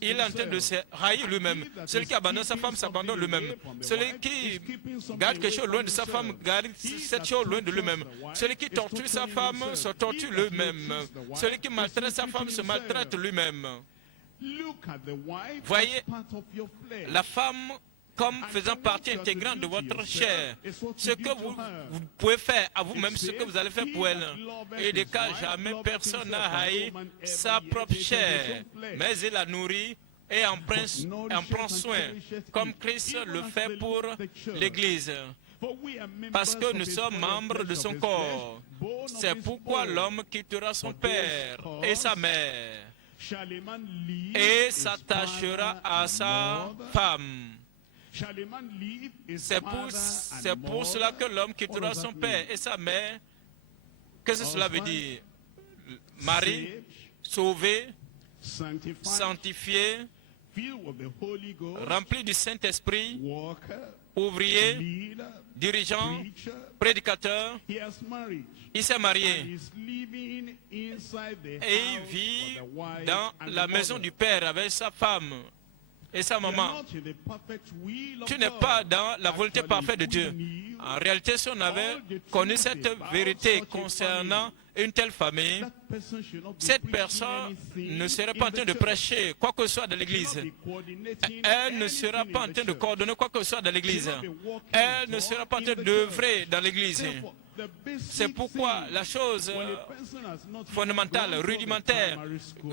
il est en train de se haïr lui-même. Celui qui abandonne sa femme s'abandonne lui-même. Celui qui garde quelque chose loin de sa femme, garde cette chose loin de lui-même. Celui qui torture sa femme se torture lui-même. Celui qui maltraite sa femme se maltraite lui-même. Voyez la femme comme faisant partie intégrante de votre chair. Ce que vous pouvez faire à vous-même, ce que vous allez faire pour elle. Et de cas, jamais personne n'a haï sa propre chair, mais il la nourrit et en prend soin, comme Christ le fait pour l'Église. parce que nous sommes membres de son corps. C'est pourquoi l'homme quittera son père et sa mère et s'attachera à sa femme. C'est pour cela que l'homme quittera son père et sa mère. Qu'est-ce que cela veut dire? Mari, sauvé, sanctifié, rempli du Saint-Esprit, ouvrier, dirigeant, prédicateur. Il s'est marié et il vit dans la maison du Père avec sa femme et sa maman. Tu n'es pas dans la volonté parfaite de Dieu. En réalité, si on avait connu cette vérité concernant une telle famille, cette personne ne serait pas en train de prêcher quoi que ce soit dans l'église. Elle ne sera pas en train de coordonner quoi que ce soit dans l'église. Elle ne sera pas en train d'œuvrer dans l'église. C'est pourquoi la chose fondamentale, rudimentaire,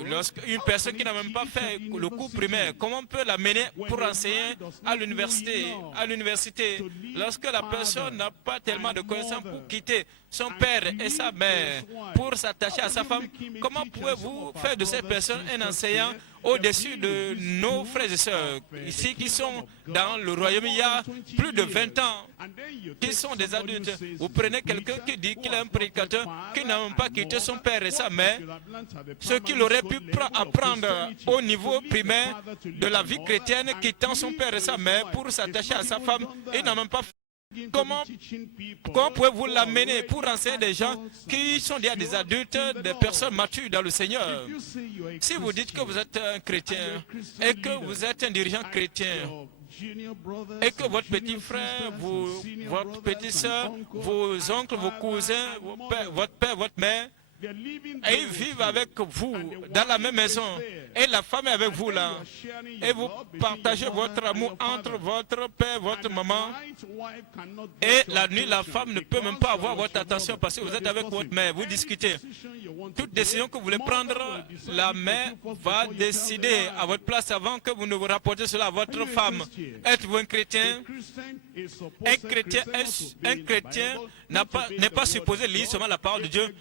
lorsqu'une personne qui n'a même pas fait le cours primaire, comment on peut l'amener pour enseigner à l'université, lorsque la personne n'a pas tellement de connaissances pour quitter son père et sa mère, pour s'attacher à sa femme, comment pouvez-vous faire de cette personne un enseignant au-dessus de nos frères et sœurs ici qui sont dans le royaume il y a plus de 20 ans, qui sont des adultes? Vous prenez quelqu'un qui dit qu'il est un prédicateur, qui n'a même pas quitté son père et sa mère, ce qu'il aurait pu apprendre au niveau primaire de la vie chrétienne, quittant son père et sa mère pour s'attacher à sa femme, il n'a même pas fait. Comment pouvez-vous l'amener pour enseigner des gens qui sont déjà des adultes, des personnes matures dans le Seigneur? Si vous dites que vous êtes un chrétien et que vous êtes un dirigeant chrétien et que votre petit frère, votre petite soeur, vos oncles, vos cousins, votre père, votre mère, et ils vivent avec vous dans la même maison, et la femme est avec vous là, et vous partagez votre amour entre votre père, votre maman, et la nuit la femme ne peut même pas avoir votre attention parce que vous êtes avec votre mère, vous discutez. Toute décision que vous voulez prendre, la mère va décider à votre place avant que vous ne vous rapportez cela à votre femme. Êtes-vous un chrétien? Un chrétien n'est pas supposé lire seulement la parole de Dieu.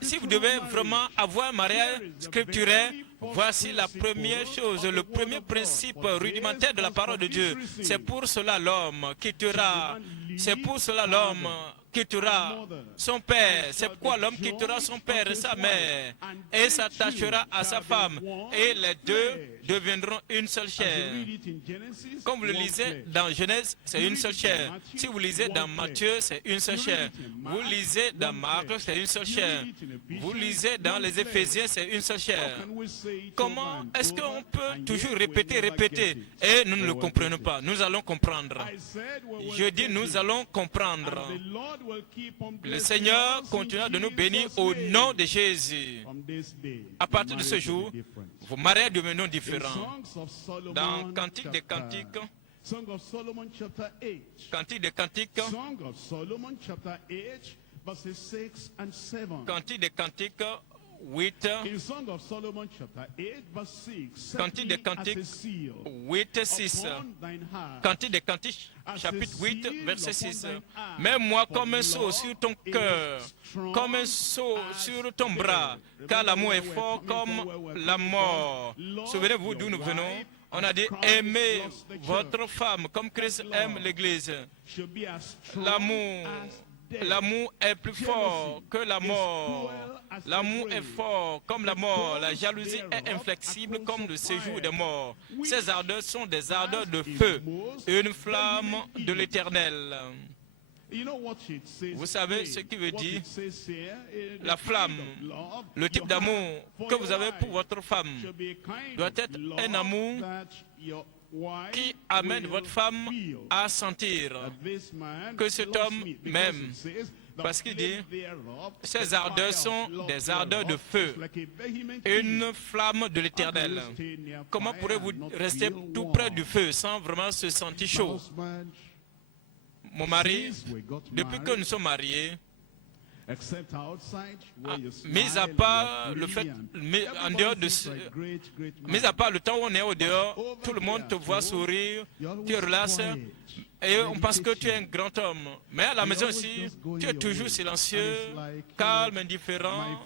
Si vous devez vraiment avoir un mariage scripturaire, voici la première chose, le premier principe rudimentaire de la parole de Dieu. C'est pour cela l'homme quittera. C'est pour cela l'homme quittera son père. C'est pourquoi l'homme quittera son père et sa mère et s'attachera à sa femme. Et les deux deviendront une seule chair. Comme vous le lisez dans Genèse, c'est une seule chair. Si vous lisez dans Matthieu, c'est une seule chair. Vous lisez dans Marc, c'est une seule chair. Vous lisez dans les Éphésiens, c'est une seule chair. Comment est-ce qu'on peut toujours répéter et nous ne le comprenons pas? Nous allons comprendre. Je dis nous allons comprendre. Le Seigneur continuera de nous bénir au nom de Jésus. À partir de ce jour, vos mariages deviendront différents. Dans Cantique des Cantiques, Cantique des Cantiques, Cantique des Cantiques 8, Cantique des Cantiques 8, 6, Cantique des Cantiques chapitre 8, verset 6. Mets-moi comme un sceau sur ton cœur, comme un sceau sur ton bras, car l'amour est fort comme la mort. Souvenez-vous d'où nous venons. On a dit aimez votre femme comme Christ aime l'Église. L'amour est plus fort que la mort. L'amour est fort comme la mort. La jalousie est inflexible comme le séjour des morts. Ces ardeurs sont des ardeurs de feu, une flamme de l'Éternel. Vous savez ce qui veut dire la flamme, le type d'amour que vous avez pour votre femme doit être un amour qui amène votre femme à sentir que cet homme m'aime. Parce qu'il dit, ces ardeurs sont des ardeurs de feu, une flamme de l'Éternel. Comment pourrez-vous rester tout près du feu sans vraiment se sentir chaud? Mon mari, depuis que nous sommes mariés, Mis à part le fait, en dehors de mis à part le temps où on est au dehors, tout le monde te voit sourire, tu es relaxé, et on pense que tu es un grand homme. Mais à la maison aussi, tu es toujours silencieux, calme, indifférent.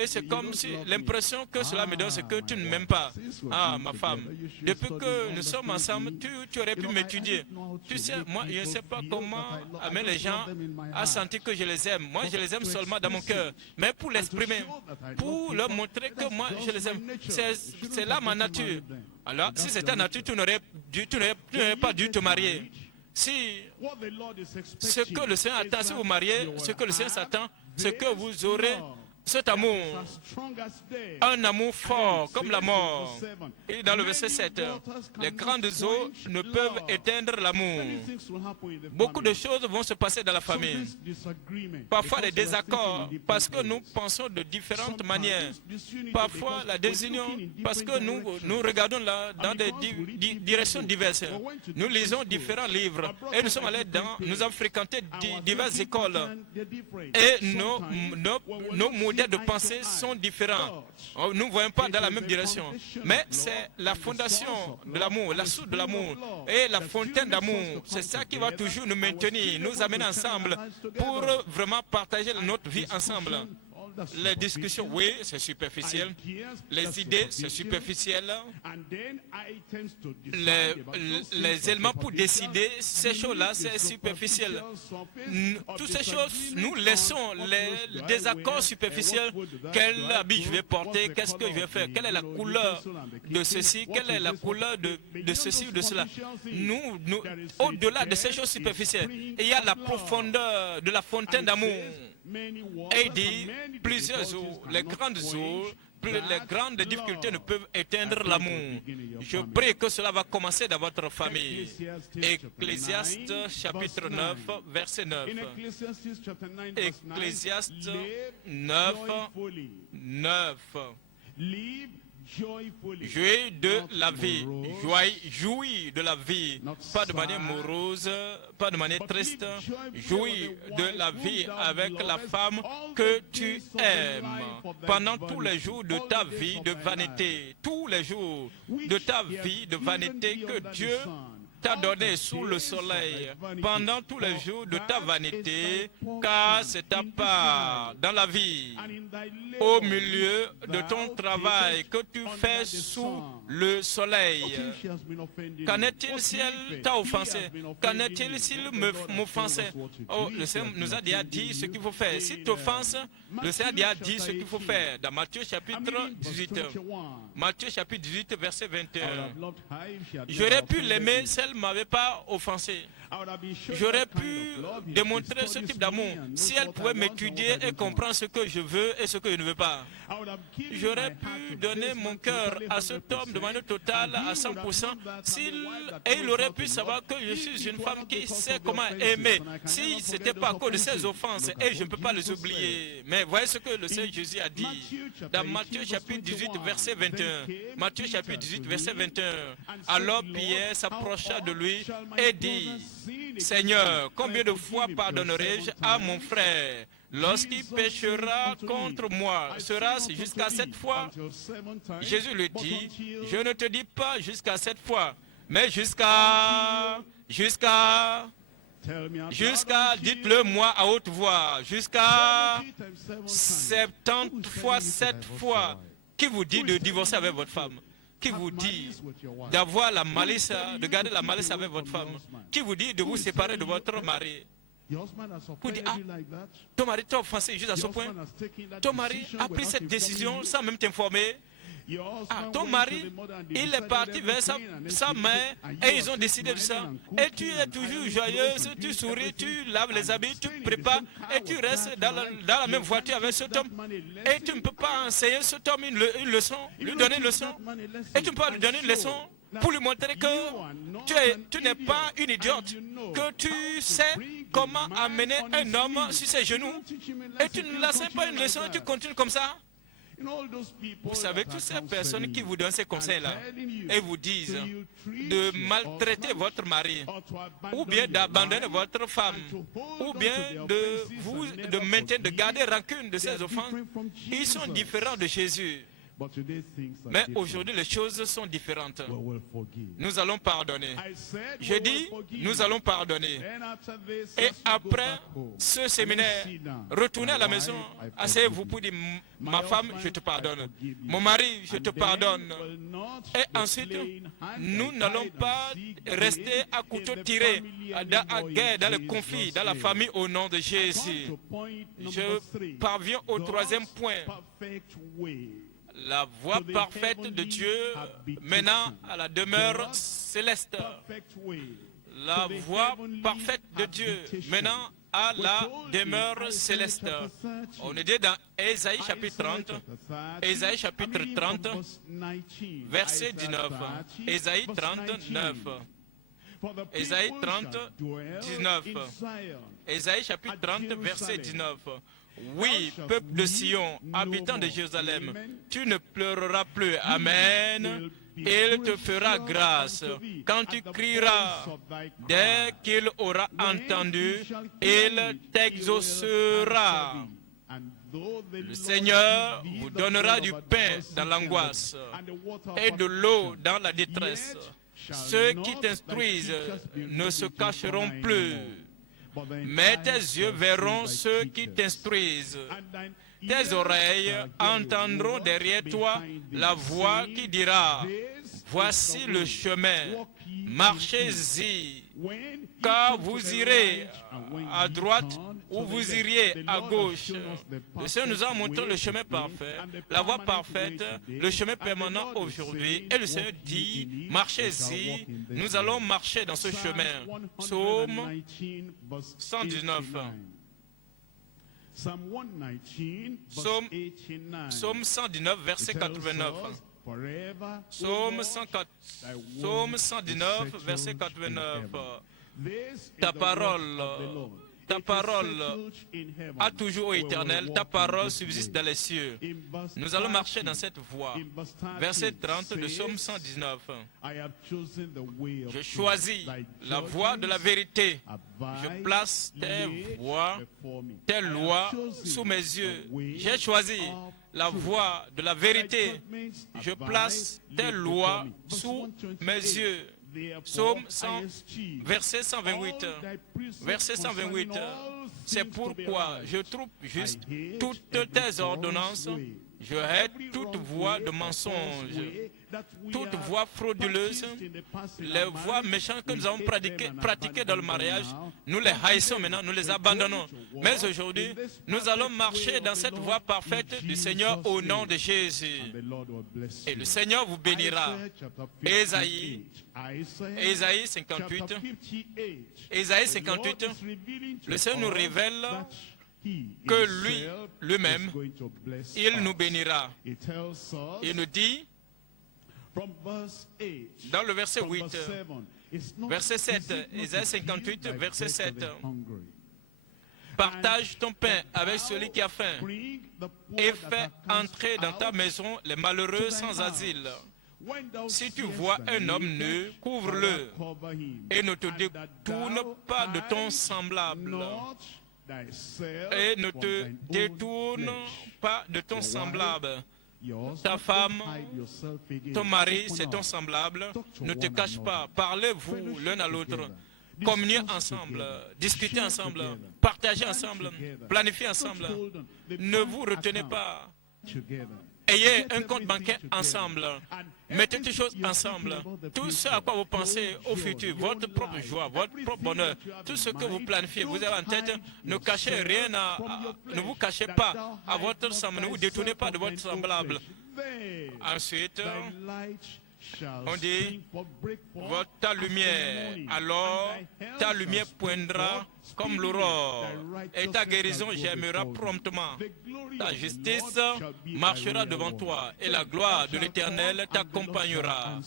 Et c'est comme si l'impression que cela me donne, c'est que tu ne m'aimes pas. Ah, ma femme, depuis que nous sommes ensemble, tu aurais pu m'étudier. Tu sais, moi, je ne sais pas comment amener les gens à sentir que je les aime. Moi, je les aime seulement dans mon cœur. Mais pour l'exprimer, pour leur montrer que moi, je les aime, c'est là ma nature. Alors, si c'était nature, tu n'aurais pas dû te marier. Si ce que le Seigneur attend, si vous mariez, ce que le Seigneur s'attend, c'est que vous aurez cet amour, un amour fort comme la mort. Et dans le verset 7, les grandes eaux ne peuvent éteindre l'amour. Beaucoup de choses vont se passer dans la famille. Parfois des désaccords, parce que nous pensons de différentes manières. Parfois la désunion, parce que nous regardons dans des directions diverses. Nous lisons différents livres et nous sommes allés nous avons fréquenté diverses écoles. Et nos modèles de pensée sont différents. Nous ne voyons pas dans la même direction. Mais c'est la fondation de l'amour, la source de l'amour et la fontaine d'amour. C'est ça qui va toujours nous maintenir, nous amener ensemble pour vraiment partager notre vie ensemble. Les discussions, oui, c'est superficiel. Les idées, c'est superficiel. Les éléments pour décider, ces choses-là, c'est superficiel. Toutes ces choses, nous laissons les désaccords superficiels. Quel habit je vais porter? Qu'est-ce que je vais faire? Quelle est la couleur de ceci? Quelle est la couleur de ceci ou de cela? Au-delà de ces choses superficielles, il y a la profondeur de la fontaine d'amour. Et il dit, plusieurs eaux, les grandes difficultés ne peuvent éteindre l'amour. Je prie que cela va commencer dans votre famille. Ecclésiaste chapitre 9, verset 9. Ecclésiaste 9, 9. Jouir de la vie, jouir de la vie, pas de manière morose, pas de manière triste, jouir de la vie avec la femme que tu aimes pendant tous les jours de ta vie de vanité, tous les jours de ta vie de vanité que Dieu t'a donné sous le soleil pendant tous les jours de ta vanité, car c'est ta part dans la vie, au milieu de ton travail que tu fais sous le soleil. Qu'en est-il si elle t'a offensé? Qu'en est-il s'il m'offensait? Oh, le Seigneur nous a déjà dit ce qu'il faut faire. S'il t'offense, le Seigneur a déjà dit ce qu'il faut faire. Dans Matthieu chapitre 18. Matthieu chapitre 18, verset 21. J'aurais pu l'aimer si elle ne m'avait pas offensé. J'aurais pu démontrer ce type d'amour si elle pouvait m'étudier et comprendre ce que je veux et ce que je ne veux pas. J'aurais pu donner mon cœur à cet homme de manière totale, à 100%, et il aurait pu savoir que je suis une femme qui sait comment aimer. Si ce n'était pas à cause de ses offenses, et je ne peux pas les oublier. Mais voyez ce que le Seigneur Jésus a dit dans Matthieu chapitre 18, verset 21. Matthieu chapitre 18, verset 21. Alors Pierre s'approcha de lui et dit, Seigneur, combien de fois pardonnerai-je à mon frère lorsqu'il péchera contre moi? Sera-ce jusqu'à 7 fois? Jésus lui dit, je ne te dis pas jusqu'à 7 fois, mais jusqu'à, dites-le moi à haute voix, jusqu'à 70 fois 7 fois. Qui vous dit de divorcer avec votre femme? Qui vous dit d'avoir la malice, de garder la malice avec votre femme? Qui vous dit de vous séparer de votre mari? Vous dites, ah, ton mari t'a offensé juste à ce point? Ton mari a pris cette décision sans même t'informer? Ah, ton mari, il est parti vers sa mère et ils ont décidé de ça. Et tu es toujours joyeuse, tu souris, tu laves les habits, tu prépares et tu restes dans la même voiture avec cet homme. Et tu ne peux pas enseigner cet homme une leçon, lui donner une leçon. Et tu ne peux pas lui donner une leçon pour lui montrer que tu n'es pas une idiote, que tu sais comment amener un homme sur ses genoux. Et tu ne l'enseignes pas une leçon et tu continues comme ça. Vous savez, toutes ces personnes qui vous donnent ces conseils-là et vous disent de maltraiter votre mari, ou bien d'abandonner votre femme, ou bien de maintenir, de garder rancune de ces offenses, ils sont différents de Jésus. Mais aujourd'hui, les choses sont différentes. Nous allons pardonner. Je dis, nous allons pardonner. Et après ce séminaire, retournez à la maison, asseyez-vous pour dire, ma femme, je te pardonne. Mon mari, je te pardonne. Et ensuite, nous n'allons pas rester à couteau tiré, à guerre, dans le conflit, dans la famille au nom de Jésus. Je parviens au troisième point. La voie parfaite de Dieu menant à la demeure céleste. La voie parfaite de Dieu menant à la demeure céleste. On est dit dans Ésaïe chapitre 30, Ésaïe chapitre 30, verset 19. Ésaïe 39. Ésaïe 30, 19. Ésaïe chapitre 30, verset 19. Oui, peuple de Sion, habitant de Jérusalem, tu ne pleureras plus. Amen. Il te fera grâce. Quand tu crieras, dès qu'il aura entendu, il t'exaucera. Le Seigneur vous donnera du pain dans l'angoisse et de l'eau dans la détresse. Ceux qui t'instruisent ne se cacheront plus. Mais tes yeux verront ceux qui t'instruisent. Tes oreilles entendront derrière toi la voix qui dira, voici le chemin, marchez-y, car vous irez à droite ou vous iriez à gauche. Le Seigneur nous a montré le chemin parfait, la voie parfaite, le chemin permanent aujourd'hui. Et le Seigneur dit, marchez-y, nous allons marcher dans ce chemin. Psaume 119. Psaume 119, verset 89. Psaume 119, verset 89. Ta parole a toujours, ô Éternel, ta parole subsiste dans les cieux. Nous allons marcher dans cette voie. Verset 30 de Psaume 119. Je choisis la voie de la vérité. Je place tes voies, tes lois sous mes yeux. J'ai choisi la voie de la vérité. Je place tes lois sous mes yeux. Psaume 100, verset 128. Verset 128. C'est pourquoi je trouve juste toutes tes ordonnances. Je hais toute voie de mensonge, toute voie frauduleuse, les voies méchantes que nous avons pratiquées dans le mariage. Nous les haïssons maintenant, nous les abandonnons. Mais aujourd'hui, nous allons marcher dans cette voie parfaite du Seigneur au nom de Jésus. Et le Seigneur vous bénira. Ésaïe 58. Ésaïe 58. Le Seigneur nous révèle que lui-même, il nous bénira. Il nous dit, dans le verset 8, verset 7, Ésaïe 58, verset 7, partage ton pain avec celui qui a faim et fais entrer dans ta maison les malheureux sans asile. Si tu vois un homme nu, couvre-le et ne te détourne pas de ton semblable. Et ne te détourne pas de ton semblable. Ta femme, ton mari, c'est ton semblable. Ne te cache pas. Parlez-vous l'un à l'autre. Communiez ensemble. Discutez ensemble. Partagez ensemble. Planifiez ensemble. Ne vous retenez pas. Ayez un compte bancaire ensemble. Mettez toutes choses ensemble. Tout ce à quoi vous pensez au futur, votre propre joie, votre propre bonheur, tout ce que vous planifiez, vous avez en tête, ne cachez rien ne vous cachez pas à votre semblable, ne vous détournez pas de votre semblable. Ensuite, on dit, ta lumière, alors ta lumière poindra comme l'aurore, et ta guérison germera promptement. Ta justice marchera devant toi, et la gloire de l'Éternel t'accompagnera.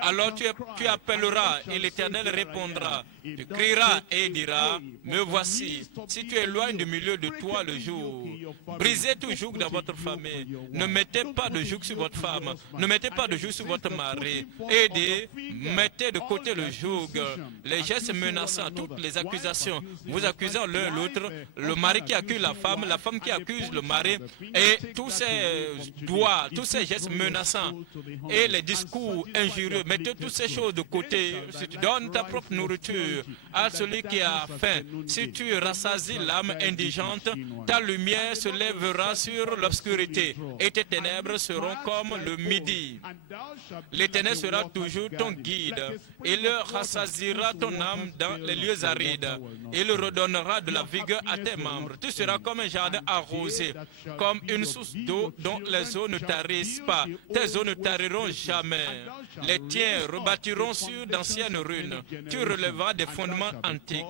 Alors tu appelleras et l'Éternel répondra. Tu crieras et dira, me voici. Si tu éloignes du milieu de toi le joug, brisez tout joug dans votre famille. Ne mettez pas de joug sur votre femme. Ne mettez pas de joug sur votre mari. Aidez, mettez de côté le joug, les gestes menaçants, toutes les accusations, vous accusant l'un l'autre, le mari qui accuse la femme qui accuse le mari, et tous ces doigts, tous ces gestes menaçants et les discours injurieux. Mettez toutes ces choses de côté. Si tu donnes ta propre nourriture à celui qui a faim, si tu rassasies l'âme indigente, ta lumière se lèvera sur l'obscurité et tes ténèbres seront comme le midi. L'Éternel sera toujours ton guide. Il rassasiera ton âme dans les lieux arides. Il redonnera de la vigueur à tes membres. Tu seras comme un jardin arrosé, comme une source d'eau dont les eaux ne tarissent pas. Tes eaux ne tariront jamais. Les tiens rebâtiront sur d'anciennes ruines. Tu relèveras des fondements antiques.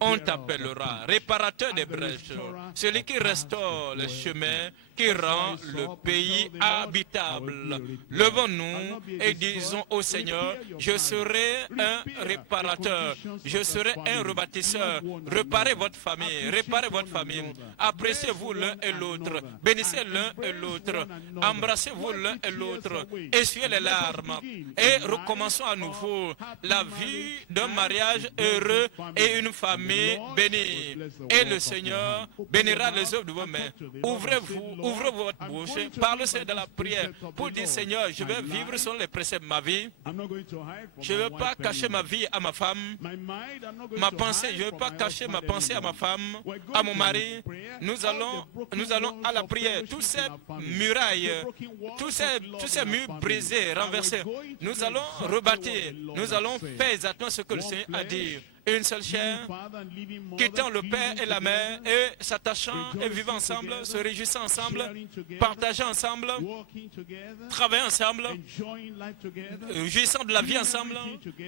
On t'appellera réparateur des brèches, celui qui restaure les chemins, qui rend le pays habitable. Levons-nous et disons au Seigneur, je serai un réparateur, je serai un rebâtisseur. Réparez votre famille, réparez votre famille. Appréciez-vous l'un et l'autre, bénissez l'un et l'autre, embrassez-vous l'un et l'autre, essuyez les larmes et recommençons à nouveau la vie d'un mariage heureux et une famille bénie. Et le Seigneur bénira les œuvres de vos mains. Ouvrez votre bouche, parlez de la prière pour dire Seigneur, je vais vivre selon les préceptes de ma vie. Je ne veux pas cacher ma vie à ma femme, ma pensée, je ne veux pas cacher ma pensée à ma femme, à mon mari. Nous allons à la prière. Toutes ces murailles, tous ces murs brisés, renversés, nous allons rebâtir, nous allons faire exactement ce que le Seigneur a dit. Une seule chair, quittant le père et la mère et s'attachant et vivant ensemble, se réjouissant ensemble, partageant ensemble, travaillant ensemble, jouissant de la vie ensemble,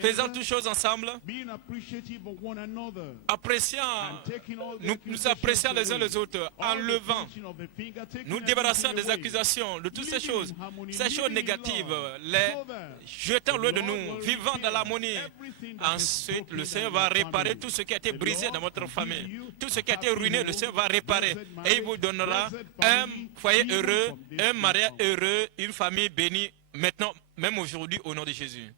faisant toutes choses ensemble, appréciant, nous apprécions les uns les autres, en levant, nous débarrassant des accusations, de toutes ces choses négatives, les jetant loin de nous, vivant dans l'harmonie. Ensuite, le Seigneur va réparer tout ce qui a été brisé dans votre famille. Tout ce qui a été ruiné, le Seigneur va réparer. Et il vous donnera un foyer heureux, un mariage heureux, une famille bénie, maintenant, même aujourd'hui, au nom de Jésus.